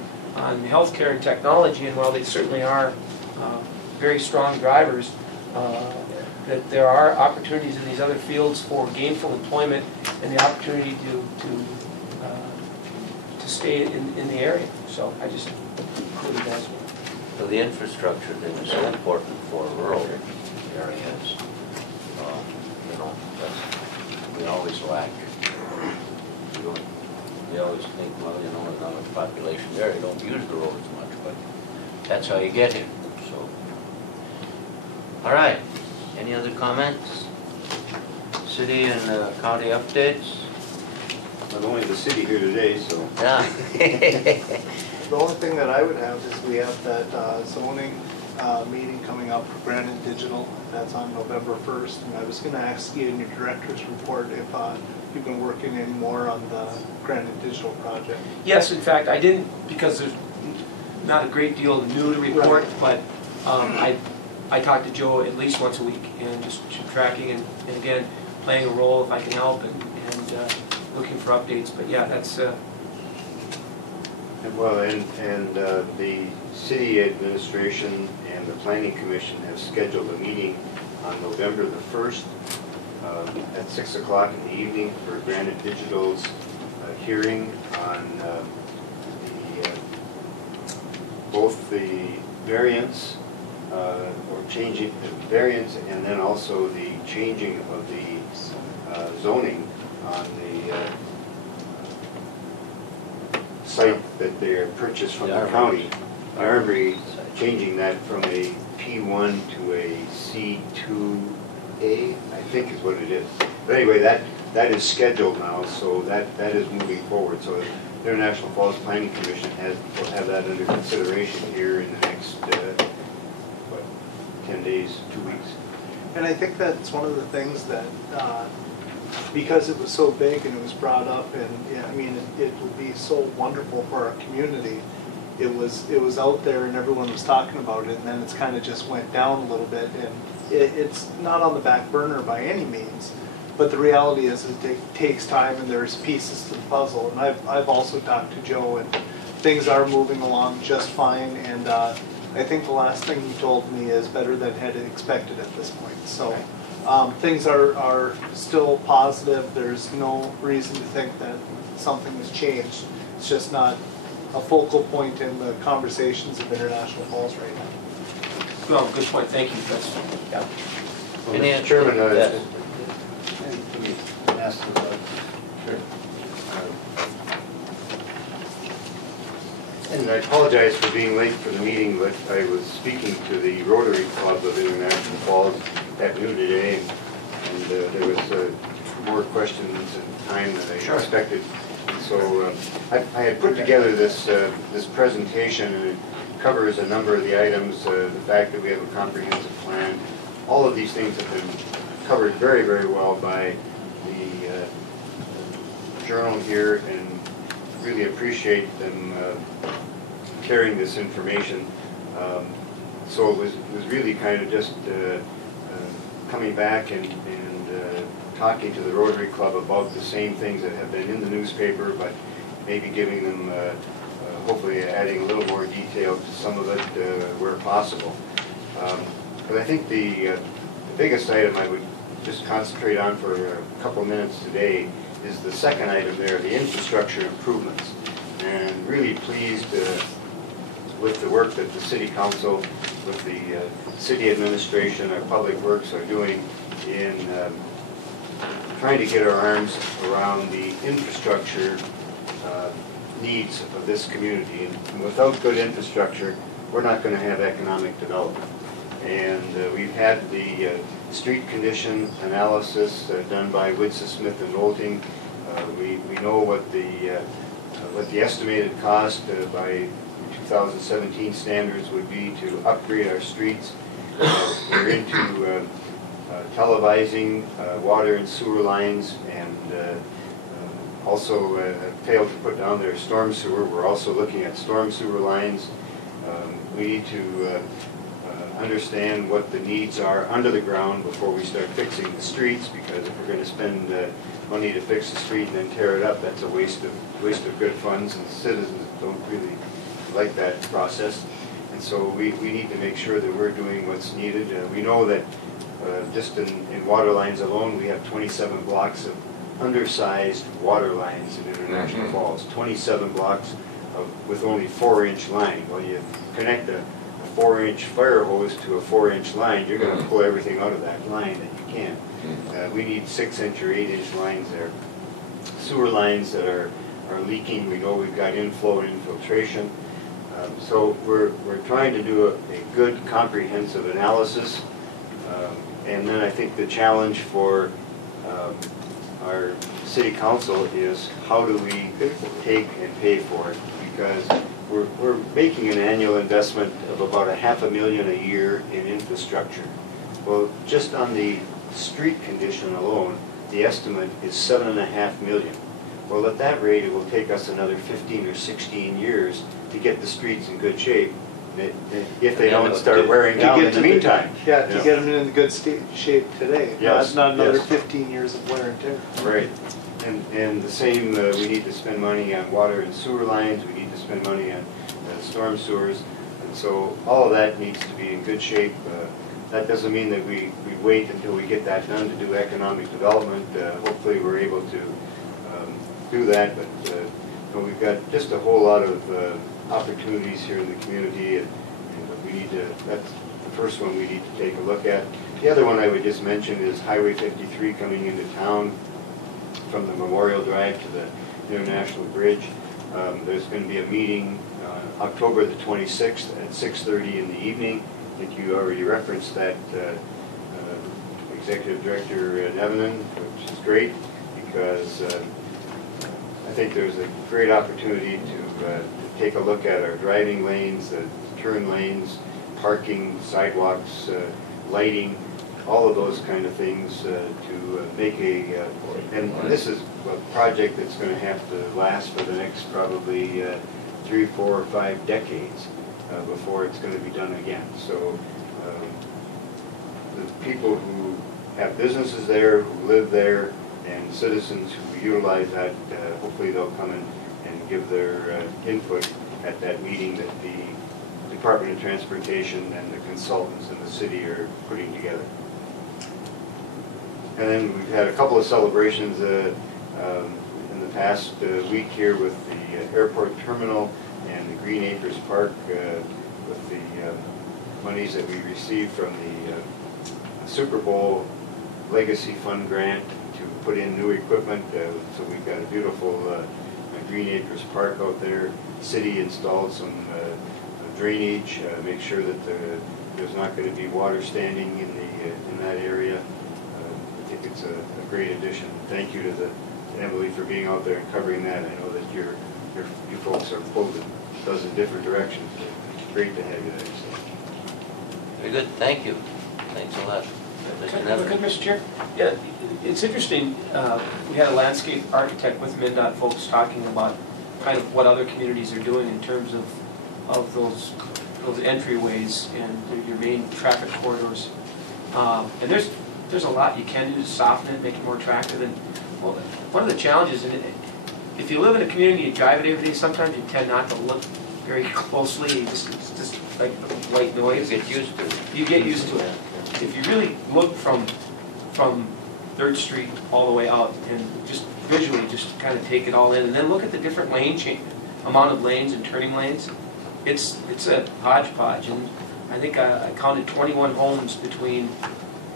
healthcare and technology, and while they certainly are very strong drivers, that there are opportunities in these other fields for gainful employment and the opportunity to stay in the area. So I just included that as well. So the infrastructure thing is so important for rural areas. You know, that's, we always lack. We always think, well, you know, another population there, you don't use the roads much, but that's how you get here, so. All right, any other comments? City and county updates? Not only the city here today, so. Yeah. The only thing that I would have is we have that zoning meeting coming up for Granite Digital. That's on November 1st. And I was going to ask you in your director's report if you've been working any more on the Granite Digital project. Yes, in fact, I didn't, because there's not a great deal new to report, but I talk to Joe at least once a week and just tracking and again, playing a role if I can help and looking for updates. But yeah, that's... Well, and the city administration and the planning commission have scheduled a meeting on November the 1st at 6 o'clock in the evening for Granite Digital's hearing on both the variance or changing the variance and then also the changing of the zoning on the site that they purchased from the county. Armory, changing that from a P1 to a C2A, I think is what it is. But anyway, that is scheduled now, so that is moving forward. So the International Falls Planning Commission will have that under consideration here in the next, 10 days, 2 weeks. And I think that's one of the things that, because it was so big and it was brought up, and yeah, I mean, it would be so wonderful for our community. It was out there and everyone was talking about it, and then it's kind of just went down a little bit, and it's not on the back burner by any means. But the reality is it takes time and there's pieces to the puzzle. And I've also talked to Joe, and things are moving along just fine. And I think the last thing he told me is better than had expected at this point. So things are still positive. There's no reason to think that something has changed. It's just not a focal point in the conversations of International Falls right now. Well, good point, thank you. That's, yeah. Well, Any Mr. Chairman, yes. let me ask about, Sure. and I apologize for being late for the meeting, but I was speaking to the Rotary Club of International Falls at noon today, and there was more questions and time than I expected. So I had put together this presentation, and it covers a number of the items, the fact that we have a comprehensive plan. All of these things have been covered very, very well by the journal here, and really appreciate them carrying this information. So it was really kind of just coming back and talking to the Rotary Club about the same things that have been in the newspaper, but maybe giving them, hopefully adding a little more detail to some of it where possible. But I think the biggest item I would just concentrate on for a couple minutes today is the second item there, the infrastructure improvements. And really pleased with the work that the City Council, with the City Administration, our Public Works are doing in trying to get our arms around the infrastructure needs of this community. And without good infrastructure, we're not going to have economic development. And we've had the street condition analysis done by Widsa Smith and Olting. We know what the estimated cost by 2017 standards would be to upgrade our streets. We're into televising water and sewer lines, and also failed to put down their storm sewer. We're also looking at storm sewer lines. We need to understand what the needs are under the ground before we start fixing the streets, because if we're going to spend money to fix the street and then tear it up, that's a waste of good funds, and citizens don't really like that process. And so we need to make sure that we're doing what's needed. We know that just in water lines alone, we have 27 blocks of undersized water lines in International Falls. 27 blocks with only 4-inch line. Well, you connect a 4-inch fire hose to a 4-inch line, you're going to pull everything out of that line that you can. We need 6-inch or 8-inch lines there. Sewer lines that are leaking, we know we've got inflow and infiltration. So we're trying to do a good comprehensive analysis. And then I think the challenge for our city council is how do we take and pay for it? Because we're making an annual investment of about $500,000 a year in infrastructure. Well, just on the street condition alone, the estimate is $7.5 million. Well, at that rate, it will take us another 15 or 16 years to get the streets in good shape, if they don't start wearing down in the meantime. Yeah, to get them in good shape today, Yes, not another yes. 15 years of wear and tear. Right. And the same, we need to spend money on water and sewer lines, we need to spend money on storm sewers, and so all of that needs to be in good shape. That doesn't mean that we wait until we get that done to do economic development. Hopefully we're able to do that, but we've got just a whole lot of opportunities here in the community, and we need to, that's the first one we need to take a look at. The other one I would just mention is Highway 53 coming into town from the Memorial Drive to the International Bridge. There's going to be a meeting October the 26th at 6:30 in the evening. I think you already referenced that, Executive Director Nevenin, which is great because I think there's a great opportunity to take a look at our driving lanes, turn lanes, parking, sidewalks, lighting, all of those kind of things to make and this is a project that's going to have to last for the next probably 3, 4, or 5 decades before it's going to be done again. So the people who have businesses there, who live there, and citizens who utilize that, hopefully they'll come in and give their input at that meeting that the Department of Transportation and the consultants in the city are putting together. And then we've had a couple of celebrations in the past week here with the airport terminal and the Green Acres Park with the monies that we received from the Super Bowl Legacy Fund grant to put in new equipment. So we've got a beautiful Green Acres Park out there. The city installed some drainage, make sure that there's not going to be water standing in that area. I think it's a great addition. Thank you to Emily for being out there and covering that. I know that you folks are pulled in a dozen different directions. Great to have you there. So. Very good, thank you. Thanks a lot. Good, Mr. Chair. Yeah, it's interesting. We had a landscape architect with MnDOT folks talking about kind of what other communities are doing in terms of those entryways and your main traffic corridors. And there's a lot you can do to soften it, make it more attractive. And well, one of the challenges, and if you live in a community, you drive it every day, sometimes you tend not to look very closely. It's just like white noise. You get used to it. You get used to it. If you really look from 3rd Street all the way out and just visually just kind of take it all in, and then look at the different lane amount of lanes and turning lanes, it's a hodgepodge. And I think I counted 21 homes between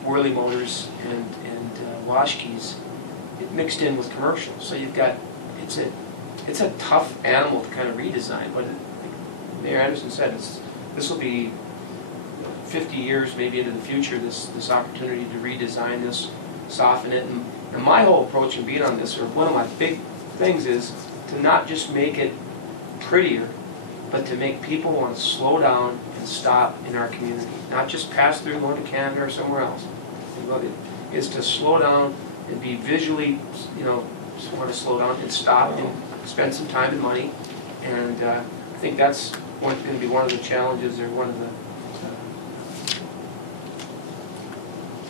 Whirly Motors and Washke's. It mixed in with commercial, so you've got it's a tough animal to kind of redesign. But like Mayor Anderson said, this will be 50 years maybe into the future, this opportunity to redesign this, soften it. And my whole approach in being on this, or one of my big things, is to not just make it prettier, but to make people want to slow down and stop in our community. Not just pass through going to Canada or somewhere else. Is to slow down and be visually, just want to slow down and stop and spend some time and money. And I think that's going to be one of the challenges, or one of the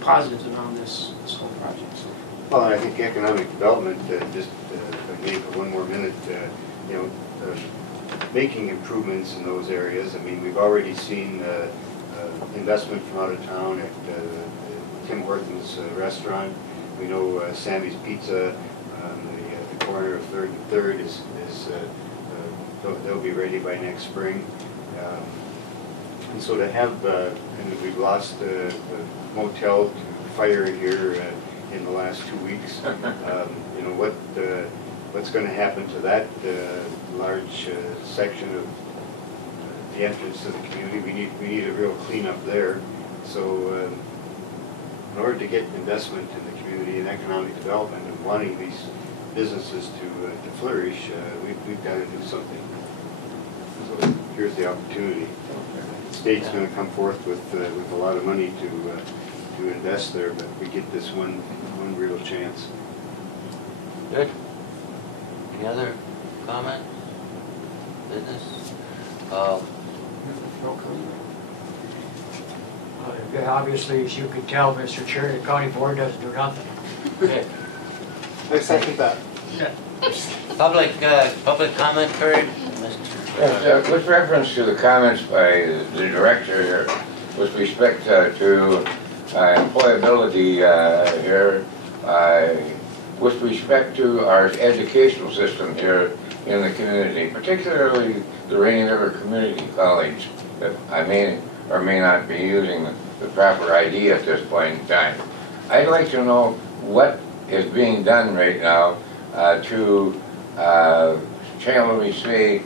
positives around this whole project. So. Well, I think economic development, just maybe for one more minute, making improvements in those areas. I mean, we've already seen investment from out of town at the Tim Hortons restaurant. We know Sammy's Pizza on the corner of 3rd and 3rd is they'll be ready by next spring. And so to have, and we've lost the motel to fire here in the last 2 weeks. You know, what's going to happen to that large section of the entrance to the community? We need a real cleanup there. So in order to get investment in the community and economic development and wanting these businesses to flourish, we've got to do something. So here's the opportunity. The state's going to come forth with a lot of money to invest there, but we get this one real chance. Good. Any other comments? Business? Obviously, as you can tell, Mr. Chair, the county board doesn't do nothing. Okay. I second that. Public comment period? Yes, with reference to the comments by the director here, with respect to employability here, with respect to our educational system here in the community, particularly the Rainy River Community College, that I may or may not be using the proper ID at this point in time. I'd like to know what is being done right now to, shall we say,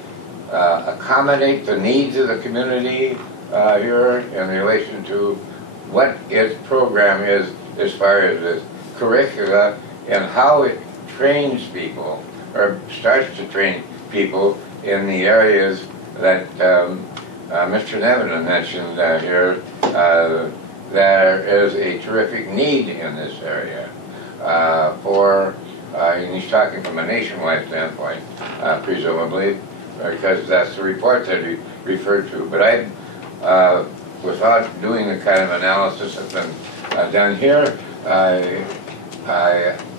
accommodate the needs of the community here in relation to what its program is as far as the curricula and how it trains people or starts to train people in the areas that Mr. Nevin mentioned here. There is a terrific need in this area and he's talking from a nationwide standpoint, presumably, because that's the report that he referred to. But without doing the kind of analysis that's been done here,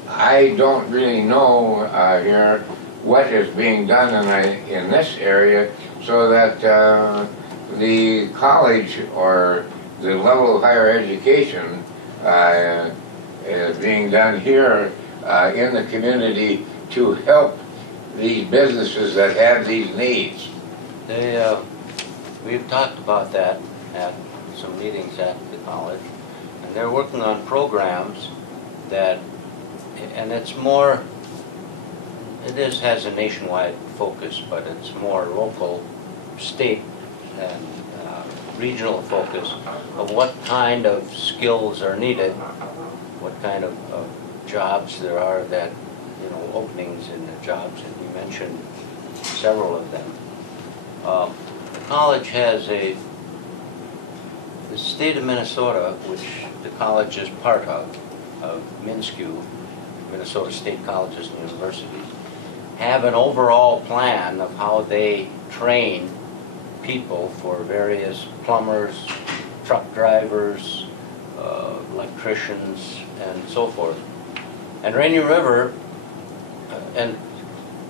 I don't really know here what is being done in this area so that the college or the level of higher education is being done here in the community to help these businesses that have these needs. We've talked about that at some meetings at the college, and they're working on programs that, and it's more, has a nationwide focus, but it's more local, state, and regional focus of what kind of skills are needed, what kind of jobs there are that, openings in the jobs, and you mentioned several of them. The college has the state of Minnesota, which the college is part of MINSCU, Minnesota State Colleges and Universities, have an overall plan of how they train people for various plumbers, truck drivers, electricians, and so forth. And Rainy River and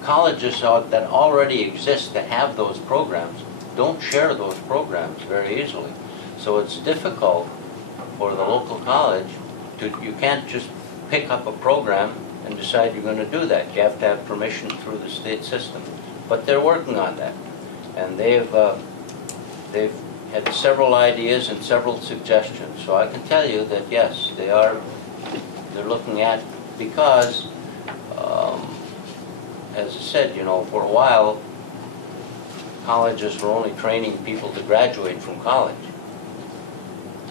colleges that already exist that have those programs don't share those programs very easily. So it's difficult for the local college you can't just pick up a program and decide you're going to do that. You have to have permission through the state system. But they're working on that. And they've had several ideas and several suggestions. So I can tell you that yes, they're looking at, because as I said, for a while colleges were only training people to graduate from college,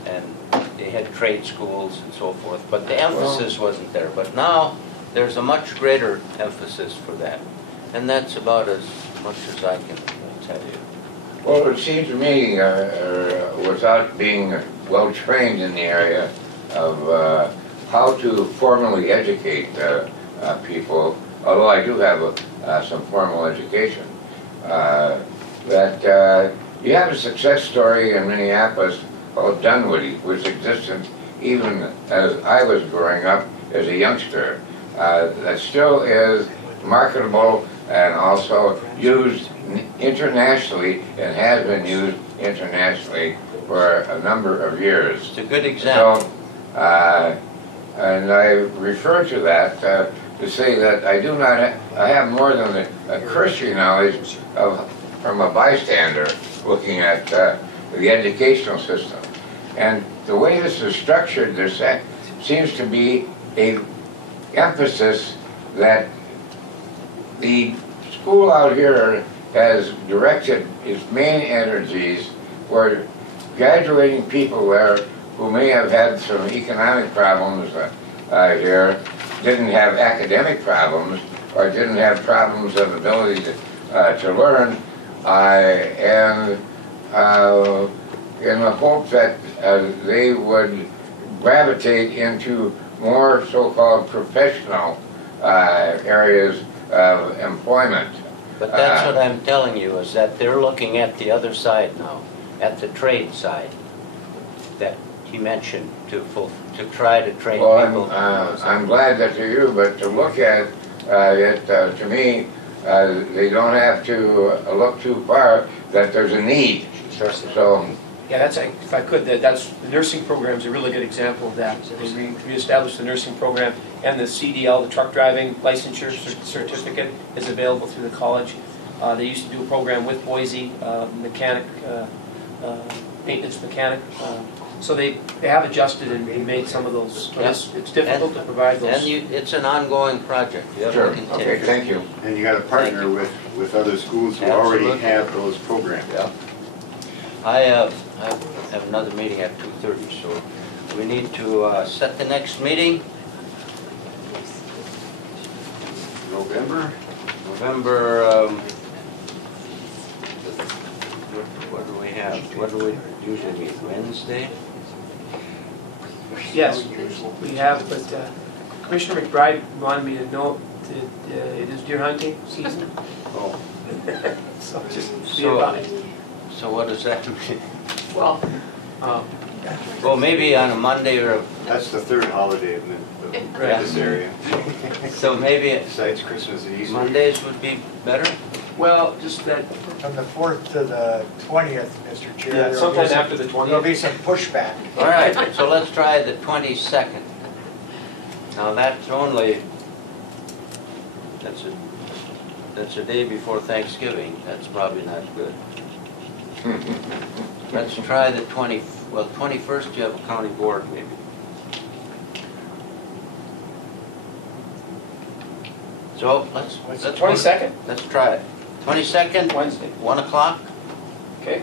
and they had trade schools and so forth, but the emphasis wasn't there. But now there's a much greater emphasis for that, and that's about as much as I can tell you. Well, it seems to me, without being well trained in the area of how to formally educate people, although I do have some formal education, that you have a success story in Minneapolis called Dunwoody, which existed even as I was growing up as a youngster, that still is marketable and also used internationally and has been used internationally for a number of years. It's a good example. And I refer to that to say that I do not I have more than a cursory knowledge from a bystander looking at the educational system. And the way this is structured, there seems to be a emphasis that the school out here has directed its main energies for graduating people there who may have had some economic problems here, didn't have academic problems, or didn't have problems of ability to learn, and in the hope that they would gravitate into more so-called professional areas of employment. But that's what I'm telling you, is that they're looking at the other side now, at the trade side that he mentioned, to try to train people. Well, I'm glad that to you, but to look at it, to me, they don't have to look too far, that there's a need. So, Yeah, that's, if I could, that's, the nursing program is a really good example of that. They reestablished the nursing program, and the CDL, the truck driving licensure certificate, is available through the college. They used to do a program with Boise, mechanic, maintenance mechanic. So they have adjusted and made some of those, it's difficult to provide those. And it's an ongoing project. You have to sure, continue. okay, thank you. And you got to partner with other schools who already have those programs. Yeah. I have another meeting at 2:30, so we need to set the next meeting. November? November, what do we have? What do we usually meet? Wednesday? Yes, we have, but Commissioner McBride wanted me to note that it is deer hunting season. Oh. So just be So- advised. So what does that mean? Well, Well, maybe on a Monday or, That's the third holiday of this area, so maybe besides Christmas and Easter. Mondays would be better? well, just that, From the 4th to the 20th, Mr. Chair. yeah, there'll be sometime some- after the There'll be 20th. some pushback. All right, so let's try the 22nd. Now that's only, that's a day before Thanksgiving. That's probably not good. Let's try the 21st you have a county board maybe. So let's 22nd, let's try it. 22nd, Wednesday, 1 o'clock? okay?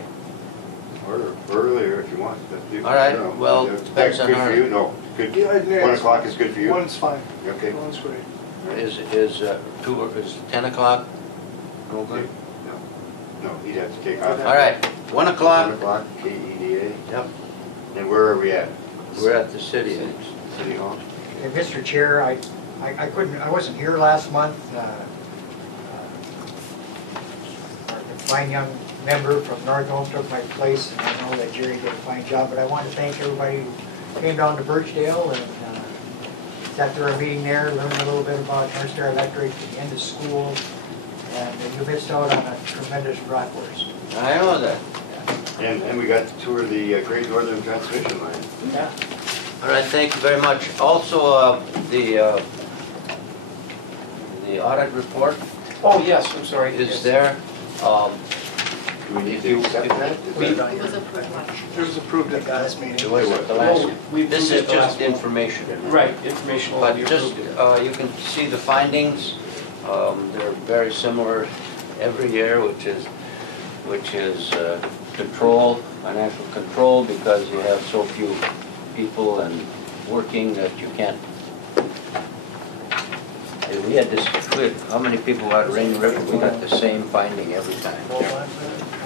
Or earlier if you want. But you- All right, you know, well, that's depends on good our- for you? No, good. Yeah, 1 o'clock is good for you? One's fine, Okay. one's great. Is 10 o'clock? No good? No, he'd have to take off. All right, 1 1 o'clock. o'clock, KEDA. Yep. And where are we at? We're at the city. City Hall? And Mr. Chair, I wasn't here last month. A fine young member from North Home took my place, and I know that Jerry did a fine job, but I want to thank everybody who came down to Birchdale and sat through our meeting there, learned a little bit about North Star Electric, the end of school, and you missed out on a tremendous bratwurst. I know that. And we got to tour the Great Northern Transmission Line. Yeah. All right, thank you very much. Also, the audit report Oh, yes, I'm sorry. is yes. there. Do we need to accept that? Is We- that- It was approved at the last meeting. It was at the last, No, we this approved is it the just last one. information. Right, informational. But we just, approved it. you can see the findings. They're very similar every year, which is control, financial control, because you have so few people and working that you can't. We had this, how many people out of Rainy River, we got the same finding every time. Hold on for a minute.